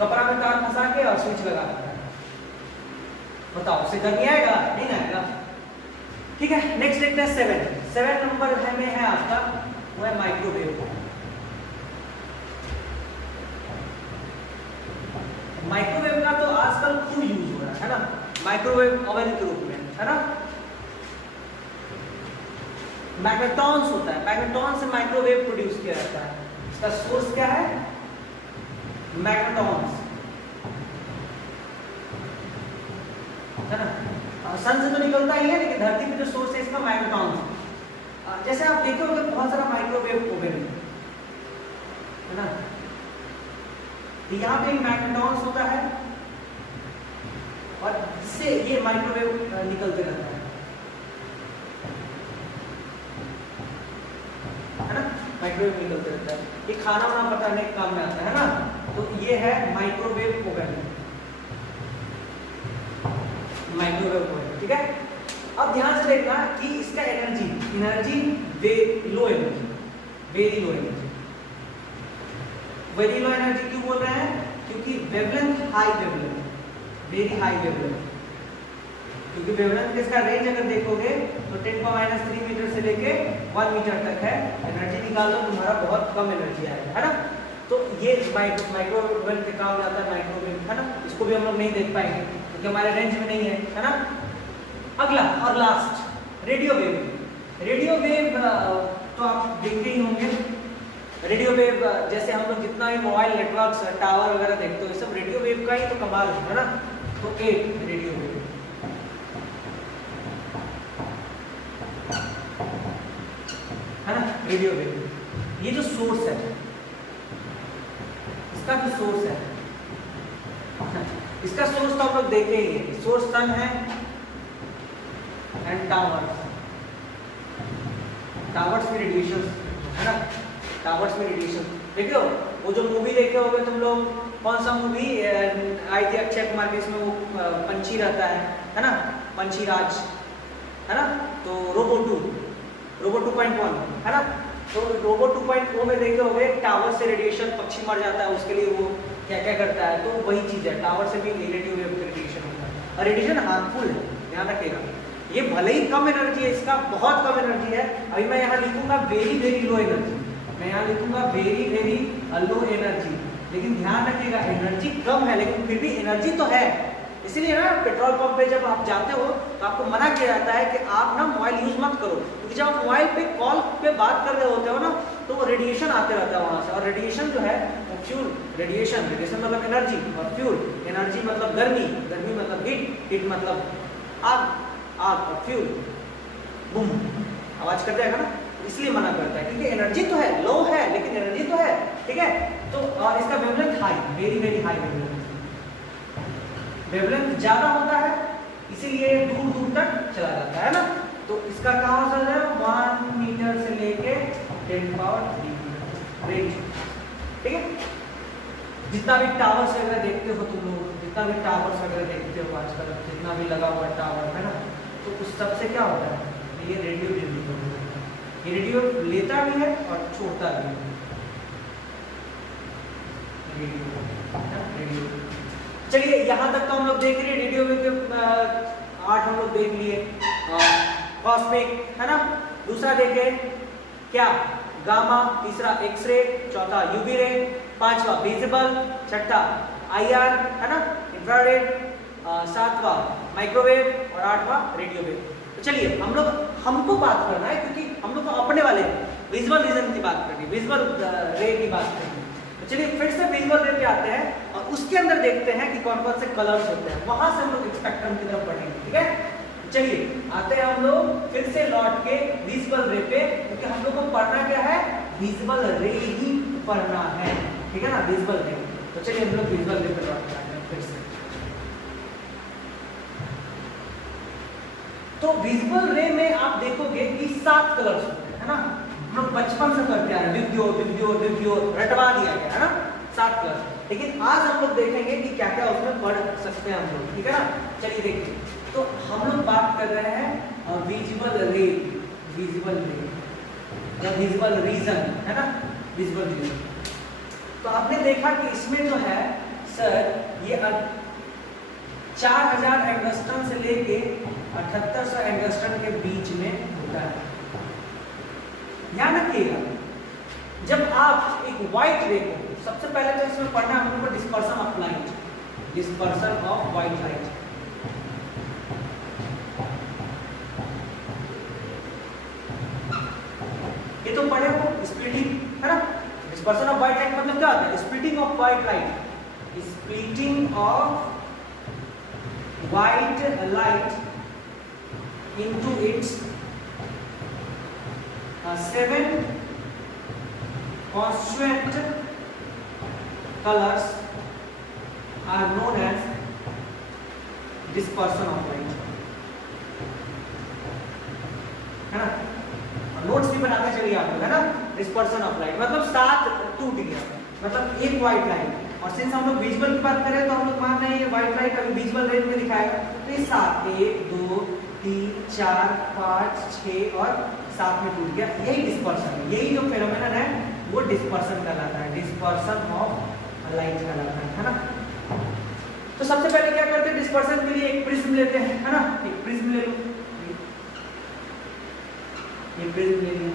कपड़ा में तार फंसा के और स्विच लगा देता है, बताओ उससे गर्मी आएगा, नहीं आएगा, ठीक है। नेक्स्ट देखते हैं 7 नंबर में है आपका, वो है माइक्रोवेव। माइक्रोवेव का तो आजकल खूब यूज हो रहा है ना, माइक्रोवेव ओवन के रूप में, है ना। मैग्नेट्रॉन्स होता है, मैग्नेट्रॉन से माइक्रोवेव प्रोड्यूस किया जाता है। इसका सोर्स क्या है, मैग्नेट्रॉन्स, है ना। सन से तो निकलता ही है, लेकिन धरती पे जो सोर्स है इसका मैग्नेट्रॉन्स। जैसे आप देखे होंगे बहुत सारा माइक्रोवेव ओवन है ना, तो यहाँ पे मैग्नेट्रॉन्स होता है और इससे ये माइक्रोवेव निकलते रहता है ना, माइक्रोवेव निकलते रहता है। ये खाना वाना पकाने के काम में आता है ना। तो ये है माइक्रोवेव ओवन, माइक्रोवेव ओवन, ठीक है। अब ध्यान से देखना कि इसका energy low energy, very low energy. Very low energy क्यों बोल रहे हैं, क्योंकि wavelength high wavelength, very high wavelength. क्योंकि वेवलेंथ इसका रेंज अगर देखोगे तो 10⁻³ मीटर से लेके 1 मीटर तक है। एनर्जी निकाल दो तुम्हारा बहुत कम एनर्जी आएगा, है ना। तो ये माइक्रोवेव के काम आता है, माइक्रोवेव, है ना। इसको भी हम लोग नहीं देख पाएंगे क्योंकि हमारे रेंज में नहीं है ना। अगला और last radio wave. Radio wave तो आप देखते ही होंगे, रेडियो वेव जैसे हम लोग जितना भी मोबाइल नेटवर्क्स टावर वगैरह देखते हो, ये सब रेडियो वेव का ही तो कमाल है ना। तो एक रेडियो वेव रेडियो वेव, ये जो सोर्स है, इसका जो सोर्स है, इसका सोर्स तो हम लोग देखे ही है, सोर्स सन है एंड टावर्स, टावर्स में रेडिएशन है ना, टावर्स में रेडिएशन देखे हो। वो जो मूवी देखे होगे तुम लोग, कौन सा मूवी आई थी अक्षय कुमार की, इसमें वो पंछी रहता है ना, पंछी राज है ना, तो रोबो 2.1 है ना, तो रोबो 2.0 में देखे होगे टावर से रेडिएशन, पक्षी मर जाता है उसके लिए वो क्या क्या करता है, तो वही चीज है, टावर से भी रेडियो वेव रेडिएशन होता है, और रेडिएशन हार्मफुल है, ध्यान रखिएगा। ये भले ही कम एनर्जी है, इसका बहुत कम एनर्जी है, अभी मैं यहाँ लिखूंगा वेरी वेरी लो एनर्जी, मैं यहाँ लिखूंगा वेरी वेरी लो एनर्जी, लेकिन ध्यान रखिएगा एनर्जी कम है लेकिन फिर भी एनर्जी तो है। इसीलिए ना पेट्रोल पंप पे जब आप जाते हो तो आपको मना किया जाता है कि आप ना मोबाइल यूज मत करो, क्योंकि जब आप मोबाइल पे कॉल पे बात कर रहे होते हो ना तो वो रेडिएशन आते रहता है वहां से, और रेडिएशन जो है वो फ्यूल, रेडिएशन मतलब एनर्जी, और फ्यूल एनर्जी मतलब गर्मी, गर्मी मतलब हीट, हीट मतलब आग, आग और फ्यूल बूम आवाज कर जाएगा ना, इसलिए मना करता है क्योंकि एनर्जी तो है, लो है लेकिन एनर्जी तो है, ठीक है। तो और इसका wavelength high, very very high wavelength, wavelength ज्यादा होता है इसीलिए दूर दूर तक चला जाता है ना। तो इसका कहाँ हो सकता है 1 मीटर से लेके 10 पावर 3 मीटर रेंज, ठीक है। जितना भी टावर्स वगैरह देखते हो तुम लोग, जितना भी टावर्स वगैरह देखते हो आजकल, जितना भी लगा हुआ टावर है ना, तो उस सब से क्या होता है, ये रेडियो रिलीज होता है, ये रेडियो लेता भी है और छोड़ता भी है, रेडियो। चलिए यहाँ तक तो हम लोग देख लिए रेडियो वेव 8 हम लोग देख लिए, कॉस्मिक है ना, दूसरा देखे क्या गामा, तीसरा एक्सरे, चौथा यूवी रे, पांचवा विजिबल, छठा आईआर है ना इंफ्रारेड, सातवां माइक्रोवेव और आठवां रेडियो वेव। तो चलिए हमको बात करना है क्योंकि हम लोग तो अपने वाले विजुअल रीजन की बात करनी है, विजुअल रे की बात करनी है। तो चलिए फिर से विजुअल रे पे आते हैं और उसके अंदर देखते हैं कि कौन कौन से कलर्स होते हैं, वहां से हम लोग स्पेक्ट्रम की तरफ बढ़ेंगे, ठीक है। चलिए आते हैं हम लोग फिर से लौट के विजुअल रे पे, क्योंकि हम लोग को पढ़ना क्या है, विजुअल रे ही पढ़ना है, ठीक है ना, विजुअल रे। तो चलिए हम लोग विजुअल रे पे लौट जाते हैं फिर से। तो विजुअल रे में आप देखोगे कि 7 कलर्स होते हैं, है ना, हम लोग बचपन से करते आ रहे हैं, विब्यो रटवा दिया गया है ना 7 कलर्स, लेकिन आज हम लोग देखेंगे कि क्या क्या उसमें पढ़ सकते हैं हम लोग, ठीक है ना। चलिए देखिए, तो हम लोग बात कर रहे हैं विजुअल रे, विजुअल रे, विजुअल रीजन है ना, विजुअल रीजन। तो आपने देखा कि इसमें जो है सर ये 4000 एंगस्ट्रम से लेके 7800 एंगस्ट्रम के बीच में होता है। ध्यान रखिएगा, जब आप एक व्हाइट रे को, सबसे पहले तो इसमें पढ़ना हम लोग को dispersion of light, dispersion of white light. ये तो पढ़े हो स्प्लिटिंग है ना, डिस्पर्सन ऑफ व्हाइट लाइट मतलब क्या होता है, splitting of white light, splitting of white light into its 7 constituent colors are known as dispersion of light, है ना। नोट्स भी बनाते चलिए आप लोग, है ना। डिस्पर्सन ऑफ लाइट मतलब 7 टूट गया, मतलब एक व्हाइट लाइट, और सिंस हम लोग विजुअल की बात करें तो हम लोग मान रहे हैं ये व्हाइट लाइट अभी विजुअल रेंज में दिखाएगा, तो ये 7 1 2 3 4 5 6 और 7 में टूट गया, यही डिस्पर्सन है, यही जो फेनोमेनन है वो डिस्पर्सन कहलाता है, डिस्पर्सन ऑफ लाइट कहलाता है ना। तो सबसे पहले क्या करते हैं, डिस्पर्सन के लिए एक प्रिज्म लेते हैं, है ना, एक प्रिज्म ले लो, ये प्रिज्म ले लिया,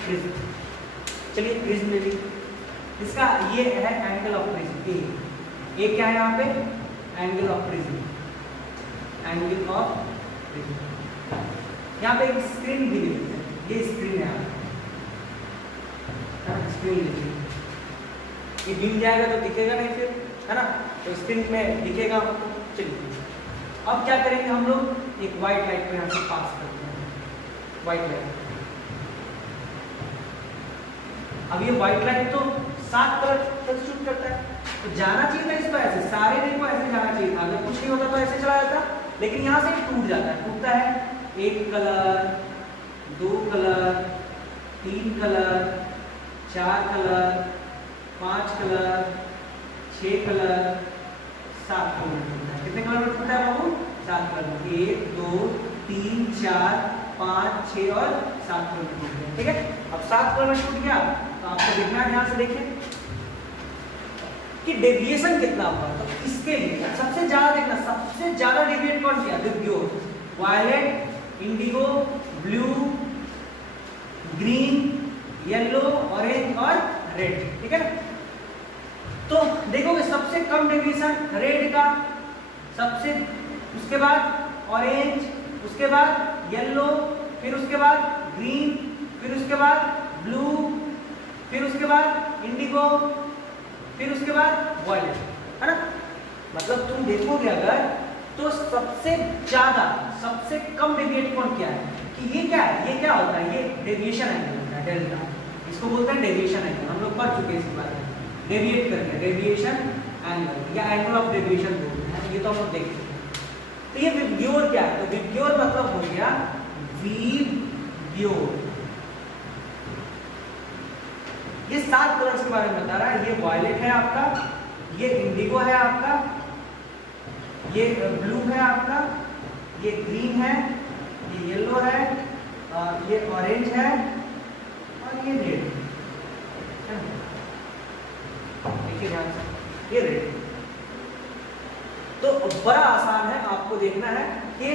प्रिज्म, चलिए प्रिज्म ले ली, इसका ये है एंगल ऑफ प्रिज्म, ए क्या है यहाँ पे, angle of prism, angle of prism. यहाँ पे एक स्क्रीन भी दी है, ये स्क्रीन है, स्क्रीन लीजिए, ये गिर जाएगा तो दिखेगा नहीं फिर, है ना, तो स्क्रीन में दिखेगा आपको। चलिए अब क्या करेंगे हम लोग, एक व्हाइट लाइट को यहाँ से पास करते हैं, व्हाइट लाइट अब ये व्हाइट लाइट तो 7 कलर सब्स्टिट्यूट करता है, तो जाना चाहिए था इसको ऐसे, सारे रे को ऐसे जाना चाहिए था, अगर कुछ नहीं होता तो ऐसे चला जाता, लेकिन यहाँ से टूट जाता है। टूटता है 1 colour, 2 colour, 3 colour, 4 colour, 5 colour, 6 colour, 7 colour टूटता है। कितने कलर में टूटता है बाबू? 7 कलर। 1 2 3 4 5 6 और 7 कलर टूट गया। ठीक है, अब 7 कलर में टूट गया तो आपको देखना है, यहाँ से देखिए कि डेविएशन कितना हुआ। तो इसके लिए सबसे ज्यादा देखना, सबसे ज्यादा डेविएट कौन किया? VIBGYOR. Violet, indigo, blue, green, yellow, orange और रेड। ठीक है, तो देखोगे सबसे कम डेविएशन रेड का, सबसे उसके बाद ऑरेंज, उसके बाद येलो, फिर उसके बाद ग्रीन, फिर उसके बाद ब्लू, फिर उसके बाद इंडिगो, फिर उसके बाद वायलेट, है ना। मतलब तुम देखोगे अगर तो सबसे ज्यादा, सबसे कम डेविएट कौन किया है? कि ये क्या है? ये क्या होता है? ये डेविएशन एंगल होता है, डेल्टा। इसको बोलते हैं डेविएशन एंगल। हम लोग पढ़ चुके हैं इस बारे में, डेविएट करके डेविएशन एंगल या एंगल ऑफ डेविएशन बोलते हैं, ये तो हम लोग देख चुके हैं। तो ये विबग्योर क्या है? तो विबग्योर मतलब हो गया विबग्योर। ये 7 कलर्स के बारे में बता रहा है। ये वायलेट है आपका, ये इंडिगो है आपका, ये ब्लू है आपका, ये ग्रीन है, ये येलो है, ये ऑरेंज है और ये रेड है। देखिए ध्यान से, ये रेड। तो बड़ा आसान है, आपको देखना है कि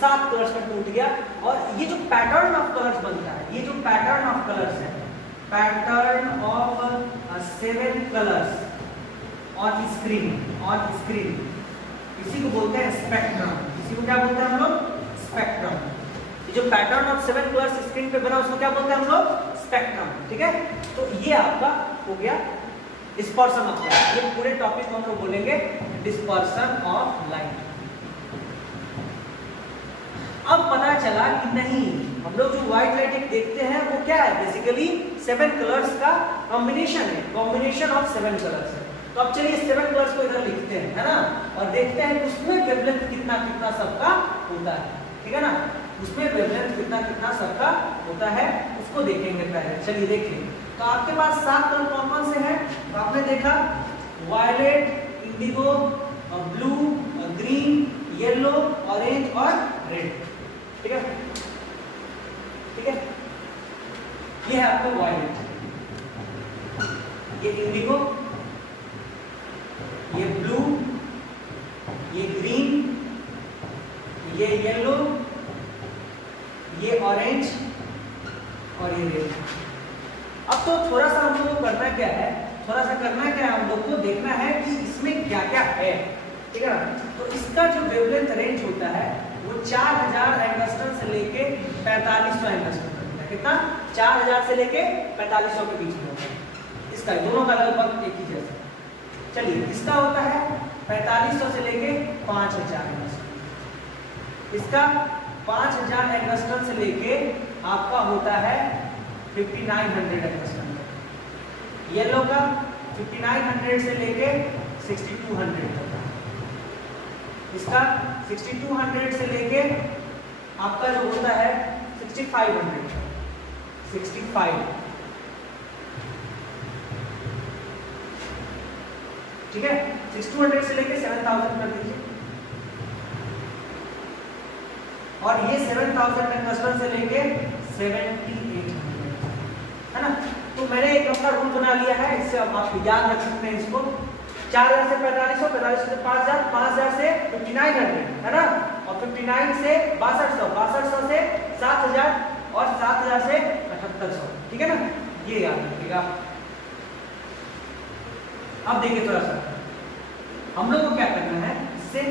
7 कलर्स में टूट गया। और ये जो पैटर्न ऑफ कलर्स बनता है, ये जो पैटर्न ऑफ कलर्स है, pattern of 7 colours on screen, इसी को बोलते हैं स्पेक्ट्रम। इसी को क्या बोलते हैं हम लोग? स्पेक्ट्रम। ये जो पैटर्न ऑफ 7 कलर्स स्क्रीन पे बना उसको क्या बोलते हैं हम लोग? स्पेक्ट्रम। ठीक है, तो ये आपका हो गया डिस्पर्सन ऑफ लाइट। ये पूरे टॉपिक को हम लोग बोलेंगे डिस्पर्सन ऑफ लाइट। अब पता चला कि नहीं, हम लोग जो व्हाइट लाइट देखते हैं वो क्या है? बेसिकली 7 कलर्स का कॉम्बिनेशन है, कॉम्बिनेशन ऑफ 7 कलर्स है। तो अब चलिए 7 कलर्स को इधर लिखते हैं, है ना, और देखते हैं उसमें वेवलेंथ कितना कितना सबका होता है। ठीक है ना, उसमें वेवलेंथ कितना कितना सबका होता है उसको देखेंगे पहले। चलिए देखिए, तो आपके पास 7 कलर कौन कौन से हैं? तो आपने देखा violet, indigo, blue, green, yellow, orange और रेड। ठीक है, ठीक है, ये है आपका वायलेट, ये इंडिगो, ये ब्लू, ये ग्रीन, ये येलो, ये ऑरेंज और ये रेड। अब तो थोड़ा सा हम लोग को करना क्या है, थोड़ा सा करना क्या है, हम लोग को देखना है कि इसमें क्या क्या है। ठीक है ना, तो इसका जो वेवलेंथ रेंज होता है वो 4000 एंगस्ट्रम से लेके 4500 एंगस्ट्रम तक होता है। कितना? 4000 से लेके 4500 के बीच में होता है। इसका दोनों का लगभग एक ही जैसा। चलिए, इसका होता है 4500 से लेके 5000 एंगस्ट्रम। इसका 5000 एंगस्ट्रम से लेके आपका होता है 5900 एंगस्ट्रम। येलो का 5900 से लेके 6200 तक। इसका 6200 से लेके आपका जो होता है 6500, 65। ठीक है, 6200 से लेके 7000 कर दीजिए। और ये 7000 एंगस्ट्रम से लेके 7800, है ना। तो मैंने एक अपना रूल बना लिया है, इससे अब आप याद रख सकते हैं इसको। 4000 से 4500, 4500 से 5000, 5000 से 5900, है ना, और 59 से 6200, 6200 से 7000 और 7000 से 7800। ठीक है ना, ये याद रखिएगा। अब देखिए थोड़ा सा हम लोग को क्या करना है, इससे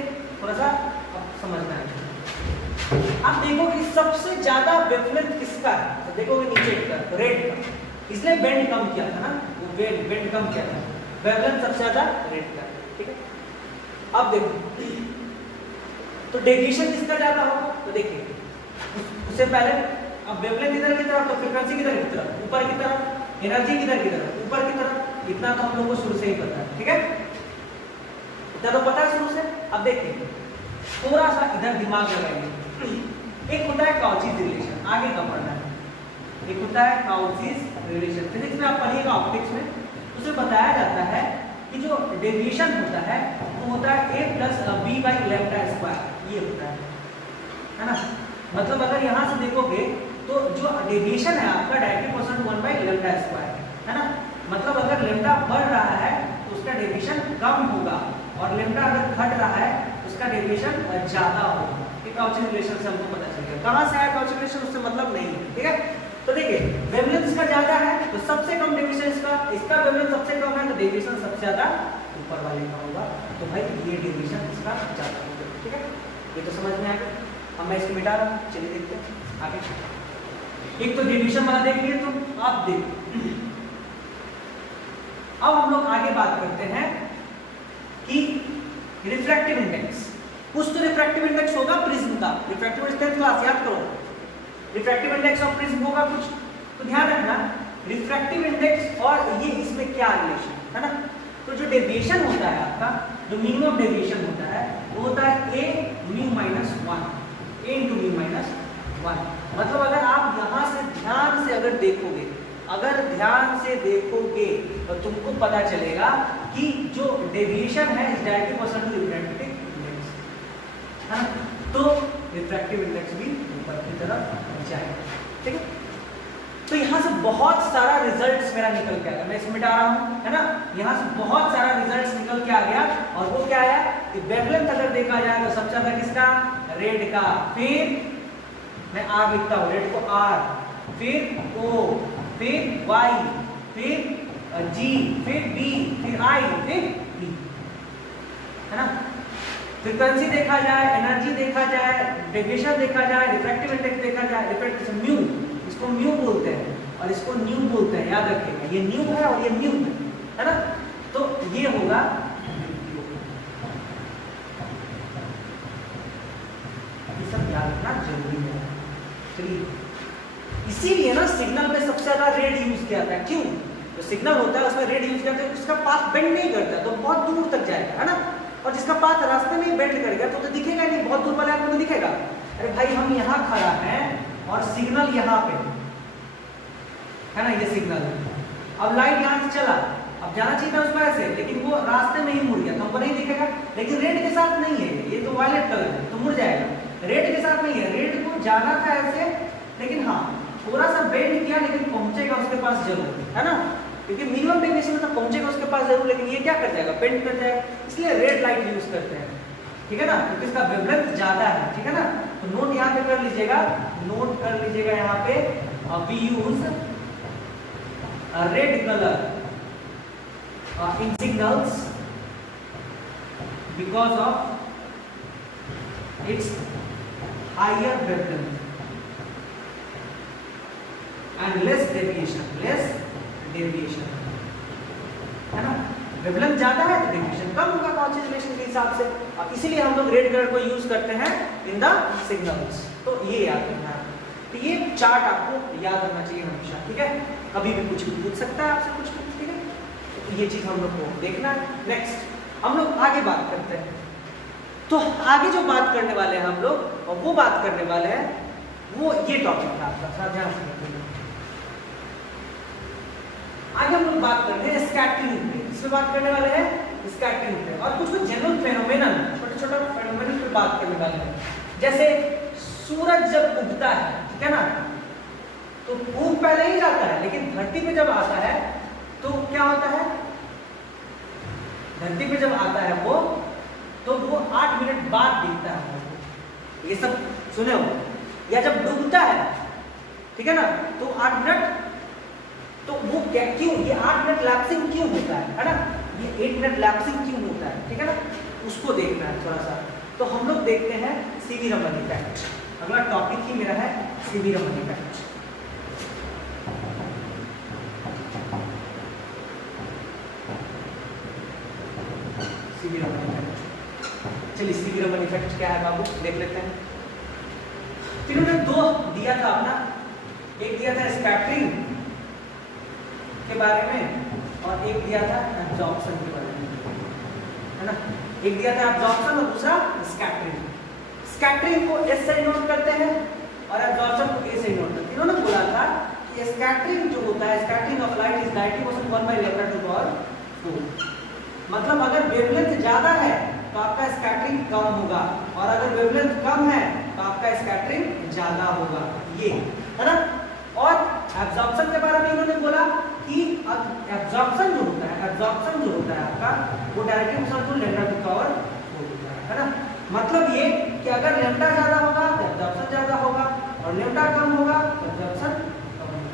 थोड़ा सा अब समझना है। अब देखो कि सबसे ज्यादा वेवलेंथ किसका है, तो देखोगे नीचे का रेड का, इसने बेंड कम किया था ना, वो बेंड कम किया था, वेवलेंथ सबसे ज्यादा रेड का। ठीक है, अब देखो तो डेविएशन किसका ज्यादा होगा, तो देखिए उससे पहले अब वेवलेंथ इधर की तरफ तो फ्रीक्वेंसी किधर की तरफ, ऊपर की तरफ। एनर्जी किधर की तरफ, ऊपर की तरफ। इतना तो हम लोग को शुरू से ही पता है, ठीक है, इतना तो पता है शुरू से। अब देखिए थोड़ा सा इधर दिमाग लगाइए। एक होता है काउचीज रिलेशन, आगे का पढ़ना है। एक होता है काउचीज रिलेशन, फिजिक्स में आप पढ़िएगा, ऑप्टिक्स में उसे बताया जाता है कि जो डेविएशन होता है वो होता है a plus B by lambda square, ये होता है ना। मतलब अगर यहाँ से देखोगे तो जो डेविएशन है आपका directly percent 1 by lambda square है ना। मतलब अगर लैम्डा बढ़ रहा है तो उसका डेविएशन कम होगा, और लैम्डा अगर घट रहा है तो उसका डेविएशन ज्यादा होगा। ये काउची रिलेशन से हमको पता चल गया। कहाँ से आया काउची रिलेशन, उससे मतलब नहीं है, ठीक है। तो देखिए वेवलेंथ इसका ज्यादा है तो सबसे कम डेविएशन इसका वेवलेंथ सबसे कम है तो डेविएशन सबसे ज्यादा ऊपर वाले का होगा। तो भाई ये डेविएशन इसका ज्यादा होगा, ठीक है। ये तो समझ में आ गया। अब मैं इसको मिटा रहा हूँ, चलिए देखते हैं आगे। एक तो डेविएशन वाला देख लिए तो आप देखिए। अब हम लोग आगे बात करते हैं कि रिफ्रैक्टिव इंडेक्स। कुछ तो रिफ्रैक्टिव इंडेक्स होगा प्रिज्म का, रिफ्रैक्टिव इंडेक्स क्लास याद करो, रिफ्रैक्टिव इंडेक्स ऑफ प्रिज्म होगा कुछ, तो ध्यान रखना रिफ्रैक्टिव इंडेक्स और ये इसमें क्या रिलेशन है ना। तो जो डेविएशन होता है आपका, जो मिनिमम डेविएशन होता है वो होता है a mu minus 1, a into mu minus 1। मतलब अगर आप यहाँ से ध्यान से अगर देखोगे, अगर ध्यान से देखोगे तो तुमको पता चलेगा कि जो डेविएशन है is directly proportional to refractive index है ना। तो रिफ्रैक्टिव इंडेक्स भी ऊपर की तरफ जाएगा, ठीक है। तो यहाँ से बहुत सारा रिजल्ट्स मेरा निकल के आया, मैं इसमें मिटा रहा हूँ है ना। यहाँ से बहुत सारा रिजल्ट्स निकल के आ गया, और वो क्या आया कि वेवलेंथ अगर देखा जाए तो सबसे ज्यादा किसका, रेड का। फिर मैं आर लिखता हूँ, रेड को आर, फिर ओ, फिर वाई, फिर जी, फिर बी, फिर आई, फिर बी, है ना। फ्रीक्वेंसी देखा जाए, एनर्जी देखा जाए, डेविएशन देखा जाए, रिफ्रैक्टिव इंडेक्स देखा जाए, रिफ्रैक्टिव म्यू, इसको म्यू बोलते हैं और इसको न्यू बोलते हैं, याद रखिएगा। ये न्यू है और ये म्यू है ना। तो ये होगा, ये सब याद रखना जरूरी है। चलिए, इसीलिए ना सिग्नल में सबसे ज्यादा रेड यूज किया जाता है। क्यों? जो सिग्नल होता है उसमें रेड यूज किया जाता है, उसका पाथ बेंड नहीं करता तो बहुत दूर तक जाएगा, है ना। और जिसका पाथ रास्ते में बेंड कर गया तो दिखेगा नहीं, बहुत दूर वाले आपको दिखेगा। अरे भाई हम यहाँ खड़ा है और सिग्नल यहाँ पे है ना, ये सिग्नल है। अब लाइट यहाँ से चला, अब जाना चाहिए था उसको ऐसे, लेकिन वो रास्ते में ही मुड़ गया तो हमको नहीं दिखेगा। लेकिन रेड के साथ नहीं है, ये तो वायलेट कलर है तो मुड़ जाएगा। रेड के साथ नहीं है, रेड को जाना था ऐसे, लेकिन हाँ थोड़ा सा बेंड किया, लेकिन पहुंचेगा उसके पास जरूर, है ना। क्योंकि मिनिमम डेविएशन में तो पहुंचेगा उसके पास जरूर, लेकिन ये क्या कर जाएगा, बेंड कर जाएगा। इसलिए रेड लाइट यूज करते हैं, ठीक है ना, क्योंकि इसका वेवलेंथ ज्यादा है, ठीक है ना। तो नोट यहाँ पे कर लीजिएगा, नोट कर लीजिएगा यहाँ पे, we use red colour in signals because of its higher wavelength and less deviation, है ना। वेवलेंथ ज्यादा है तो डेविएशन कम होगा काउची रिलेशन के हिसाब से, और इसीलिए हम लोग रेड कलर को यूज करते हैं इन द सिग्नल्स। तो ये याद रखना है। तो ये चार्ट आपको याद रखना चाहिए हमेशा, ठीक है। कभी भी कुछ भी पूछ सकता है आपसे कुछ, ठीक है। तो ये चीज हम लोग को देखना है। नेक्स्ट हम लोग आगे बात करते हैं। तो आगे जो बात करने वाले हैं हम लोग, और वो बात करने वाले हैं वो ये टॉपिक है आपका, थोड़ा ध्यान से देखिए। आगे हम लोग बात करते हैं स्कैटरिंग पे, इसमें बात करने वाले हैं स्कैटरिंग पे, और कुछ कुछ जनरल फेनोमेनन, छोटे छोटे फेनोमेनन पे बात करने वाले हैं। जैसे सूरज जब उगता है, ठीक है ना, तो उग पहले ही जाता है, लेकिन धरती पे जब आता है तो क्या होता है, धरती पे जब आता है वो, तो वो 8 मिनट बाद दिखता है। ये सब सुने हो। या जब डूबता है, ठीक है ना, तो 8 मिनट, तो वो क्या, क्यों ये 8 मिनट लैप्सिंग क्यों होता है ना, ये 8 मिनट लैप्सिंग क्यों होता है, ठीक है ना, उसको देखना है थोड़ा सा। तो हम लोग देखते हैं सीवी रमन इफेक्ट। अगला टॉपिक ही मेरा है C V Raman effect. CV Raman effect, चलिए सीवी रमन इफेक्ट क्या है बाबू देख लेते हैं। फिर उन्होंने 2 दिया था अपना, एक दिया था स्कैटरिंग के बारे में और एक दिया था एब्जॉर्प्शन के बारे में, है ना। एक दिया था एब्जॉर्प्शन और दूसरा स्कैटरिंग। स्कैटरिंग को एस से नोट करते हैं और एब्जॉर्प्शन को ए से नोट करते हैं। इन्होंने बोला था कि स्कैटरिंग जो होता है, स्कैटरिंग ऑफ लाइट इज 90% 1/λ²। मतलब अगर वेवलेंथ ज्यादा है तो आपका स्कैटरिंग कम होगा और अगर वेवलेंथ कम है तो आपका स्कैटरिंग ज्यादा होगा, ये है ना। और एब्जॉर्प्शन के बारे में इन्होंने बोला कि एब्जॉर्प्शन जो होता है आपका वो डायरेक्टली प्रोपोर्शनल टू λ² होता है ना। मतलब ये कि अगर लैम्डा ज्यादा होगा तो एब्जॉर्प्शन ज्यादा होगा और लैम्डा कम होगा तो एब्जॉर्प्शन कम होगा,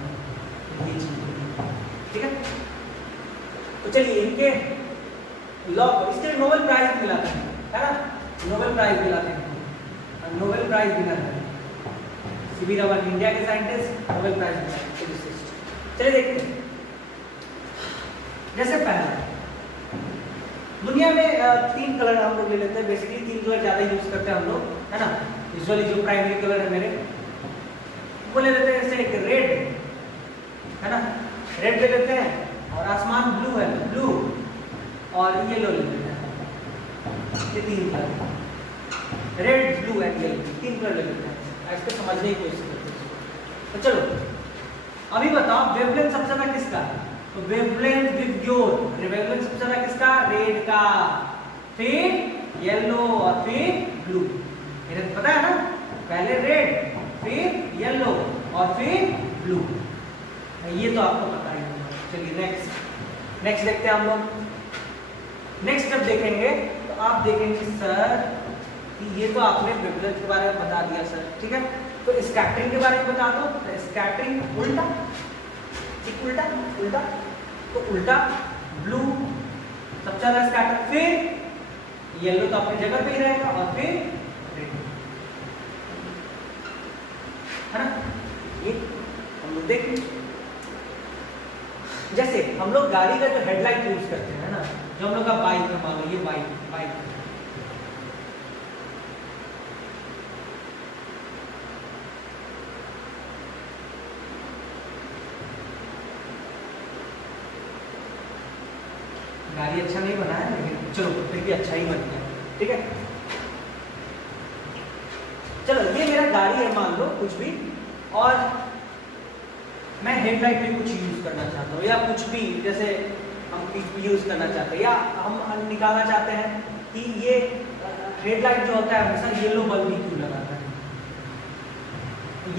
ये चीज ठीक है। तो चलिए इनके लॉ, इसके नोबेल प्राइज मिला था, है ना, नोबेल प्राइज मिला था, नोबेल प्राइज विनर है सीवी रमन, इंडिया के scientist, Nobel prize winner physicist. चलिए देखते हैं। जैसे पहला दुनिया में 3 कलर हम लोग ले लेते हैं, बेसिकली 3 कलर ज्यादा यूज करते हैं हम लोग, है ना। यूजुअली जो प्राइमरी कलर है मेरे वो ले लेते हैं, जैसे एक रेड है ना, रेड ले लेते हैं और आसमान ब्लू है, ब्लू और येलो ले लेते हैं, ये 3 colour, red blue and yellow, 3 colour ले लेते हैं। इसको समझने की कोशिश करते हैं। तो चलो अभी बताओ वेवलेंथ सबसे ज्यादा किसका है, तो वेवलेंथ विबग्योर, वेवलेंथ सबसे ज्यादा किसका, रेड का, फिर येलो और फिर ब्लू। मेरे पता है ना, पहले रेड फिर येलो और फिर ब्लू, ये तो आपको पता ही होगा। चलिए नेक्स्ट देखते हैं हम लोग। नेक्स्ट जब देखेंगे तो आप देखेंगे सर कि ये तो आपने वेवलेंथ के बारे में बता दिया सर, ठीक है। तो स्कैटरिंग के बारे में बता दो, तो स्कैटरिंग उल्टा, ठीक, उल्टा तो उल्टा ब्लू सबसे ज्यादा स्कैटर, फिर येलो तो अपनी जगह पे ही रहेगा और फिर रेड, है ना। ये हम लोग देखें, जैसे हम लोग गाड़ी का जो हेडलाइट यूज करते हैं ना, जो हम लोग का बाइक है, मान लो ये बाइक गाड़ी अच्छा नहीं बना है लेकिन चलो फिर भी अच्छा ही बन गया, ठीक है। चलो ये मेरा गाड़ी है मान लो कुछ भी, और मैं हेडलाइट में कुछ यूज करना चाहता हूँ या कुछ भी, जैसे हम यूज करना चाहते हैं या हम निकालना चाहते हैं कि ये हेडलाइट जो होता है हमेशा येलो बल्ब ही क्यों लगाता है,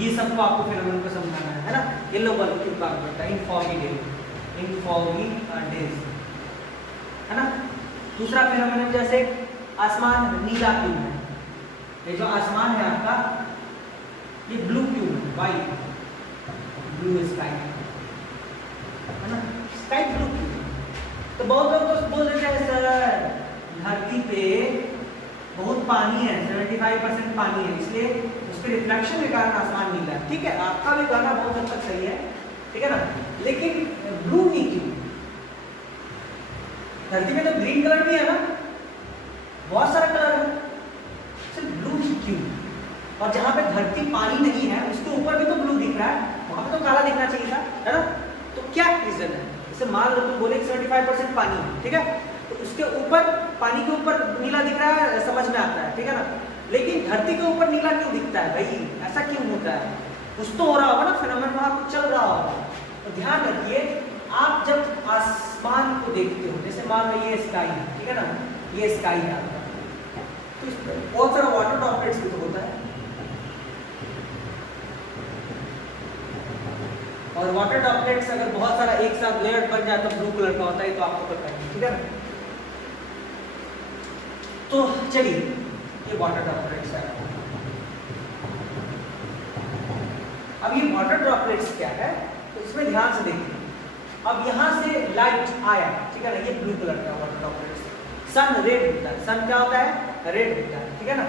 ये सबको आपको फिर को समझाना है ना। येलो बल्ब क्यों काम करता है इन फॉगी डेज, है ना। दूसरा फिनोमेनन जैसे आसमान नीला क्यों है, ये जो आसमान है आपका ये ब्लू क्यों है, वाइट ब्लू स्काई, है ना, स्काई ब्लू क्यों है। तो बहुत लोग तो बोल देते हैं सर धरती पे बहुत पानी है, 75% पानी है, इसलिए उसके रिफ्लेक्शन के कारण आसमान नीला है, ठीक है। आपका भी कहना बहुत हद तक सही है, ठीक है ना, लेकिन ब्लू ही क्यों, धरती में तो ग्रीन कलर भी है ना, बहुत सारा कलर है, सिर्फ ब्लू क्यों। और जहां पे धरती पानी नहीं है उसके ऊपर भी तो ब्लू दिख रहा है, वहां पे तो काला दिखना चाहिए था, है ना। तो क्या रीजन है, जैसे मान लो तुम बोले 75% पानी है, ठीक है, तो उसके ऊपर पानी के ऊपर नीला दिख रहा है, समझ में आता है, ठीक है ना। लेकिन धरती के ऊपर नीला क्यों दिखता है भाई, ऐसा क्यों होता है, कुछ तो हो रहा होगा ना, फिनोमेनन वहां कुछ चल रहा होगा। तो ध्यान रखिए, आप जब आसमान को देखते हो, जैसे मान लो ये स्काई है, ठीक है ना, ये स्काई है आपका, तो बहुत सारा वाटर ड्रॉपलेट्स भी तो होता है, और वाटर ड्रॉपलेट्स अगर बहुत सारा एक साथ लेयर बन जाए तो ब्लू कलर का होता है, तो आपको पता है, ठीक है ना। तो चलिए ये वाटर ड्रॉपलेट्स है। अब ये वाटर ड्रॉपलेट्स क्या है, तो इसमें ध्यान से देखिए। अब यहाँ से लाइट आया, ठीक है ना, ये ब्लू कलर का वाटर ड्रॉपलेट्स, सन रेड होता है, सन क्या होता है, रेड होता है, ठीक है ना,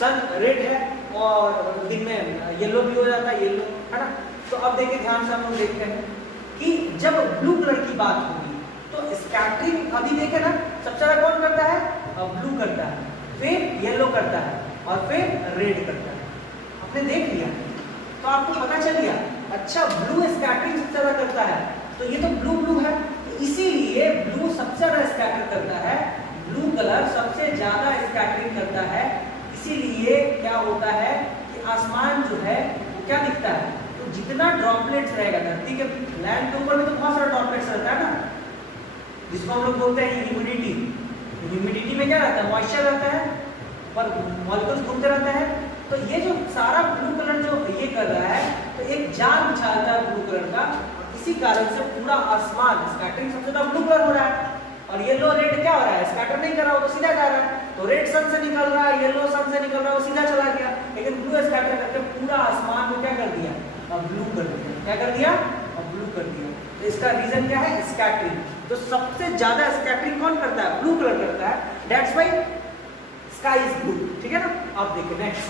सन रेड है और दिन में येलो भी हो जाता है, येलो, है ना। तो अब देखिए ध्यान से हम लोग देखते हैं कि जब ब्लू कलर की बात होगी तो स्कैटरिंग अभी देखे ना, सबसे ज्यादा कौन करता है, ब्लू करता है, फिर येलो करता है और फिर रेड करता है। आपने देख लिया तो आपको पता चल गया, अच्छा ब्लू स्कैटरिंग सबसे ज्यादा करता है, तो ये तो ब्लू ब्लू है, तो इसीलिए ब्लू सबसे ज्यादा स्कैटर करता है, ब्लू कलर सबसे ज्यादा स्कैटरिंग करता है। इसीलिए क्या होता है कि आसमान जो है वो क्या दिखता है, तो जितना ड्रॉपलेट्स रहेगा धरती के लैंड के ऊपर में तो बहुत सारा ड्रॉपलेट्स रहता है ना, जिसको हम लोग बोलते हैं ह्यूमिडिटी। ह्यूमिडिटी में क्या रहता है, मॉइस्चर रहता है, पर मॉलिक्यूल्स घूमते रहते हैं। तो ये जो सारा ब्लू कलर जो ये कर रहा है, तो एक जाल बिछाता है ब्लू कलर का, इसी कारण से पूरा आसमान स्कैटरिंग सबसे ज्यादा ब्लू कलर हो रहा है। और येलो रेड क्या हो रहा है, स्कैटर नहीं कर रहा, वो तो सीधा जा रहा है। तो रेड सन से निकल रहा है, येलो सन से निकल रहा है, वो सीधा चला गया। लेकिन ब्लू स्कैटर करके पूरा आसमान को क्या कर दिया, अब ब्लू कर दिया। क्या कर दिया, अब ब्लू कर दिया। तो इसका रीजन क्या है, स्कैटरिंग। तो सबसे ज्यादा स्कैटरिंग कौन करता है, ब्लू कलर करता है, that's why sky is blue. ठीक है ना। अब देखिए नेक्स्ट,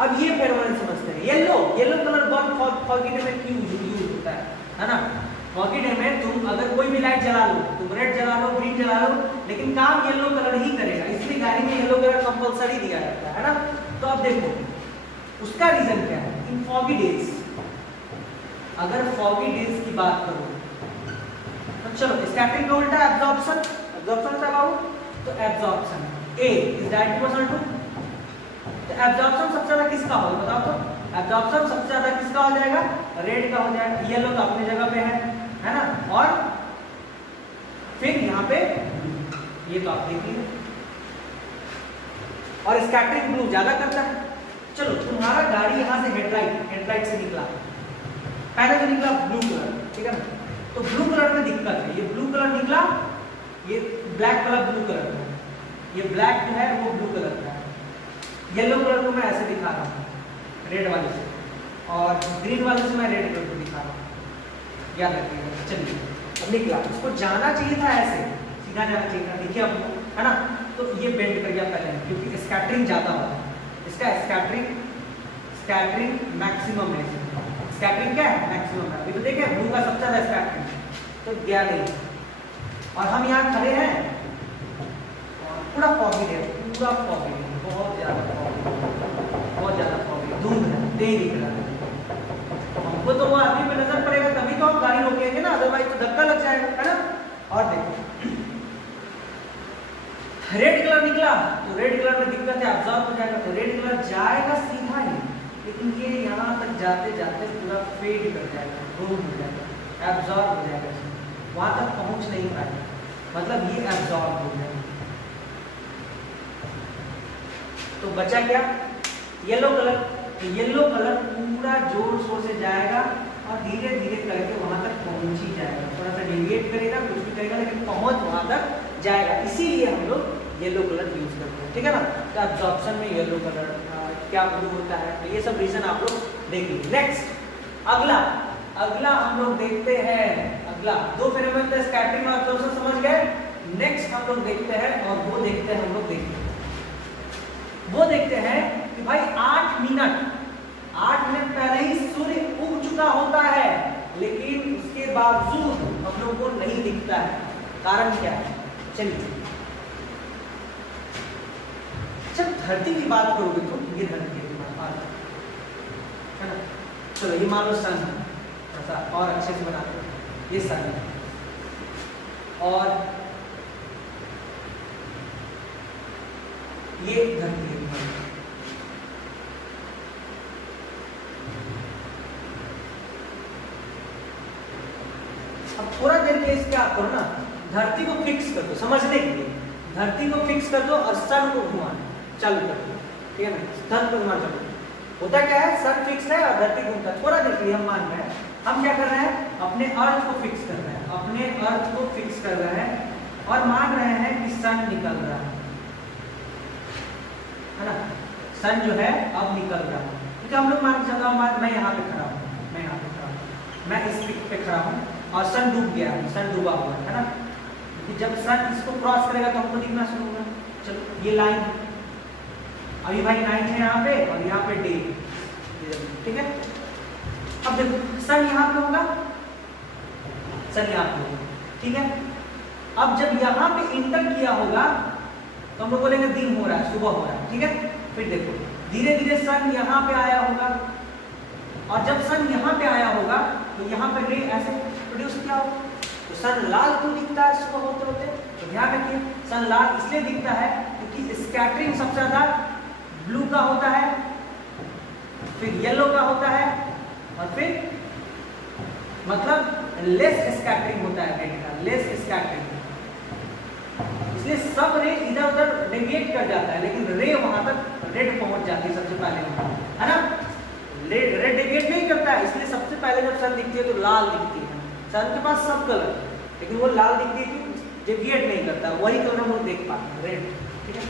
अब ये फेनोमेनन समझते हैं। येलो, येलो कलर बहुत फॉगी डे में क्यों यूज होता है ना। फॉगी डे में तुम अगर कोई भी लाइट जला लो, तुम रेड जला लो, ग्रीन जला लो, लेकिन काम येलो कलर ही करेगा, इसलिए गाड़ी में येलो कलर कंपलसरी दिया जाता है ना। तो अब देखो उसका रीजन क्या है, इन फॉगी डेज, अगर फॉगी डेज की बात करो तो चलो स्कैटरिंग का उल्टा एब्जॉर्प्शन, एब्जॉर्प्शन होता है बाबू, तो absorption A is directly proportional to, तो एब्जॉर्प्शन सबसे ज्यादा किसका होगा बताओ तो, एब्जॉर्प्शन सबसे ज्यादा किसका हो जाएगा, रेड का हो जाएगा। येलो तो अपनी जगह पे है ना, और फिर यहाँ पे ये तो आप देखिए, और स्कैटरिंग ब्लू ज्यादा करता है। चलो तुम्हारा गाड़ी यहाँ से हेडलाइट से निकला, पहले तो निकला ब्लू कलर, ठीक है ना, तो ब्लू कलर में दिक्कत है, ये ब्लू कलर निकला, ये ब्लैक कलर ब्लू कलर का, ये ब्लैक जो है वो ब्लू कलर का है। येलो कलर को मैं ऐसे दिखा रहा हूँ रेड वाले से, और ग्रीन वाले से मैं रेड कलर को दिखा रहा हूँ, याद रखिएगा। चलिए अब निकला, उसको जाना चाहिए था ऐसे, सीधा जाना चाहिए था, देखिए अब है ना, तो ये बेंड कर गया पहले, क्योंकि स्कैटरिंग ज़्यादा होता है, इसका स्कैटरिंग मैक्सिमम है, स्कैटरिंग क्या है, मैक्सिमम है। अभी तो देखे ब्लू का सबसे ज़्यादा स्कैटरिंग, तो गया नहीं, और हम यहाँ खड़े हैं और पूरा फॉगी है, पूरा फॉगी है, बहुत ज़्यादा फॉगी, धुंध है, नहीं दिख रहा है हमको, तो वो आदमी पे नजर पड़ेगा तभी तो हम गाड़ी रोकेंगे ना, अदरवाइज तो धक्का लग जाएगा, है ना। और देखो रेड कलर निकला, तो रेड कलर में दिक्कत है, अब्जॉर्ब हो जाएगा, तो रेड कलर जाएगा सीधा ही, लेकिन ये यहाँ तक जाते जाते पूरा फेड कर जाएगा, गुम हो जाएगा, एब्जॉर्ब हो जाएगा, वहाँ तक पहुँच नहीं पाएगा, मतलब ये एब्जॉर्ब हो जाएगा। तो बचा क्या, येलो कलर, तो येलो कलर पूरा जोर शोर से जाएगा और धीरे धीरे करके वहां तक पहुंच ही जाएगा, थोड़ा सा डेविएट करेगा, कुछ भी करेगा, लेकिन पहुंच वहां तक जाएगा। इसीलिए हम लोग येलो कलर यूज करते हैं, ठीक है ना। तो एब्जॉर्प्शन में येलो कलर क्या ब्लू होता है, तो ये सब रीजन आप लोग देखिए। नेक्स्ट अगला हम लोग देखते हैं, अगला दो फेनोमेनन स्कैटरिंग और एब्जॉर्प्शन समझ गए। नेक्स्ट हम लोग देखते हैं, और वो देखते हैं कि भाई 8 मिनट पहले ही सूर्य उग चुका होता है, लेकिन उसके बावजूद हम लोगों को नहीं दिखता है, कारण क्या है। चलिए जब धरती की बात करोगे तो ये धरती की बात है ना, चलो ये मान लो सन है, ऐसा और अच्छे से बनाते हैं, ये सन है, और ये धरती है। अब थोड़ा देर के लिए क्या करो ना, धरती को फिक्स कर दो, समझने के लिए धरती को फिक्स कर दो और सन को घुमाना चालू कर दो, ठीक है ना, सन को घुमाना चालू। होता क्या है, सन फिक्स है और धरती घूमता है। थोड़ा देर के लिए हम मान रहे हैं, हम क्या कर रहे हैं, अपने अर्थ को फिक्स कर रहे हैं, अपने अर्थ को फिक्स कर रहे हैं और मान रहे हैं कि सन निकल रहा है ना, सन जो है अब निकल रहा है, क्योंकि हम लोग मान चल रहा हूँ, मैं यहाँ पे खड़ा हूँ, मैं इस पिक पे खड़ा हूँ और सन डूब गया, सन डूबा हुआ है ना, कि जब सन इसको क्रॉस करेगा तो हमको दिखना शुरू होगा। चलो ये लाइन, अभी भाई नाइट है यहाँ पे और यहाँ पे डे, ठीक है। अब देखो सन यहाँ पे होगा, सन यहाँ पे होगा, ठीक है। अब जब यहाँ पे इंटर किया होगा तो हम लोग बोलेंगे दिन हो रहा है, सुबह हो रहा है, ठीक है। फिर देखो धीरे धीरे सन यहाँ पे आया होगा, और जब सन यहाँ पे आया होगा तो यहाँ पे रे ऐसे प्रोड्यूस किया हो। तो सन लाल क्यों दिखता है सुबह होते होते? तो ध्यान रखिए, सन लाल इसलिए दिखता है क्योंकि स्कैटरिंग सबसे ज्यादा ब्लू का होता है, फिर येलो का होता है, और फिर मतलब लेस स्कैटरिंग होता है रेड का, लेस स्कैटरिंग। इसलिए सब रे इधर उधर डेविएट कर जाता है, लेकिन रे वहां तक रेड पहुंच जाती है सबसे पहले, है ना। रेड डेविएट नहीं करता है, इसलिए सबसे पहले जब सन दिखती है तो लाल दिखती है। सन के पास सब कलर, लेकिन वो लाल दिखती है, डेविएट नहीं करता, वही कलर हम लोग देख पाते हैं, रेड। ठीक है,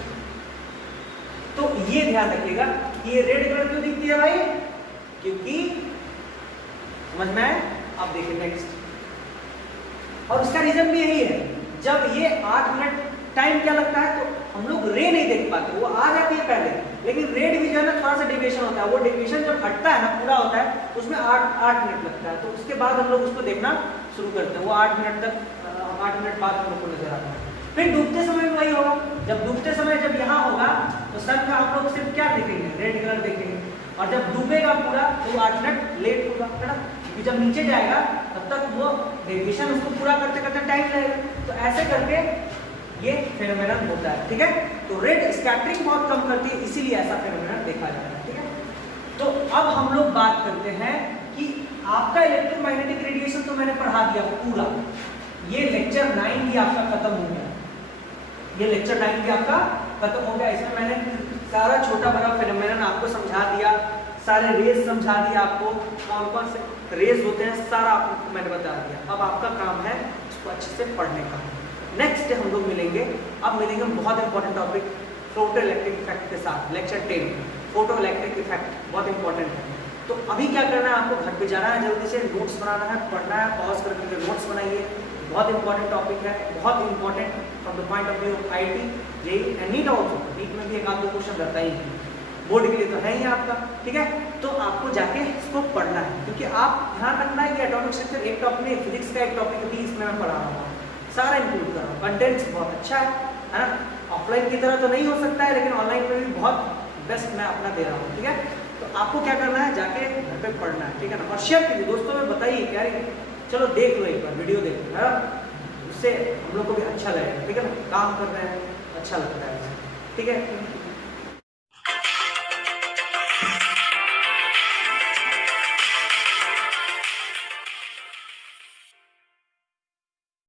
तो ये ध्यान रखिएगा कि ये रेड कलर क्यों दिखती है भाई, क्योंकि समझ में आए? अब देखिए नेक्स्ट, और उसका रीजन भी यही है, जब ये 8 मिनट टाइम क्या लगता है तो हम लोग रे नहीं देख पाते, वो आ जाती है पहले, लेकिन रेड भी जो है ना थोड़ा सा डेविएशन होता है, वो डेविएशन जब हटता है ना पूरा होता है उसमें 8 मिनट लगता है, तो उसके बाद हम लोग उसको देखना शुरू करते हैं, वो 8 मिनट तक 8 मिनट बाद हम लोग को नजर आता है। फिर डूबते समय भी वही होगा, जब डूबते समय जब यहाँ होगा तो सन का हम लोग सिर्फ क्या देखेंगे, रेड कलर देखेंगे, और जब डूबेगा पूरा तो 8 मिनट लेट होगा, है ना, क्योंकि जब नीचे जाएगा तब तक वो डेविएशन उसको पूरा करते करते टाइम लगेगा। तो ऐसे करके ये फेनोमेनन होता है। ठीक है, तो रेड स्कैटरिंग बहुत कम करती है, इसीलिए ऐसा फेनोमेनन देखा जाता है। ठीक है, तो अब हम लोग बात करते हैं कि आपका इलेक्ट्रोमैग्नेटिक रेडिएशन तो मैंने पढ़ा दिया पूरा, ये लेक्चर 9 भी आपका खत्म हो गया, ये लेक्चर 9 भी आपका खत्म हो गया। इसमें मैंने सारा छोटा बड़ा फेनोमेनन आपको समझा दिया, सारे रेज समझा दिया, आपको कौन कौन से रेज होते हैं सारा आपको मैंने बता दिया। अब आपका काम है इसको अच्छे से पढ़ने का। नेक्स्ट हम लोग मिलेंगे, अब मिलेंगे बहुत important topic photo electric effect के साथ, लेक्चर 10 फोटो इलेक्ट्रिक इफेक्ट बहुत इंपॉर्टेंट है। तो अभी क्या करना है, आपको घर पे जाना है, जल्दी से नोट्स बनाना है, पढ़ना है, पॉज करके नोट्स बनाइए, बहुत इंपॉर्टेंट टॉपिक है, बहुत important from the point of view of IT, JEE and NEET also. NEET में भी एक आध दो क्वेश्चन रहता ही है, बोर्ड के लिए तो है ही आपका। ठीक है, तो आपको जाके इसको पढ़ना है, क्योंकि आप ध्यान रखना है कि एटॉमिक स्ट्रक्चर एक टॉपिक नहीं, फिजिक्स का एक टॉपिक भी इसमें मैं पढ़ा रहा हूँ, सारा इंक्लूड कर रहा हूँ, कंटेंट्स बहुत अच्छा है ना। ऑफलाइन की तरह तो नहीं हो सकता है, लेकिन ऑनलाइन में भी बहुत बेस्ट मैं अपना दे रहा हूँ। ठीक है, तो आपको क्या करना है, जाके घर पे पढ़ना है। ठीक है ना, और शेयर कीजिए दोस्तों में, बताइए क्या चलो देख लो एक बार वीडियो देख लो, है ना, उससे हम लोग को भी अच्छा लगेगा। ठीक है ना, काम कर रहे हैं अच्छा लगता है। ठीक है।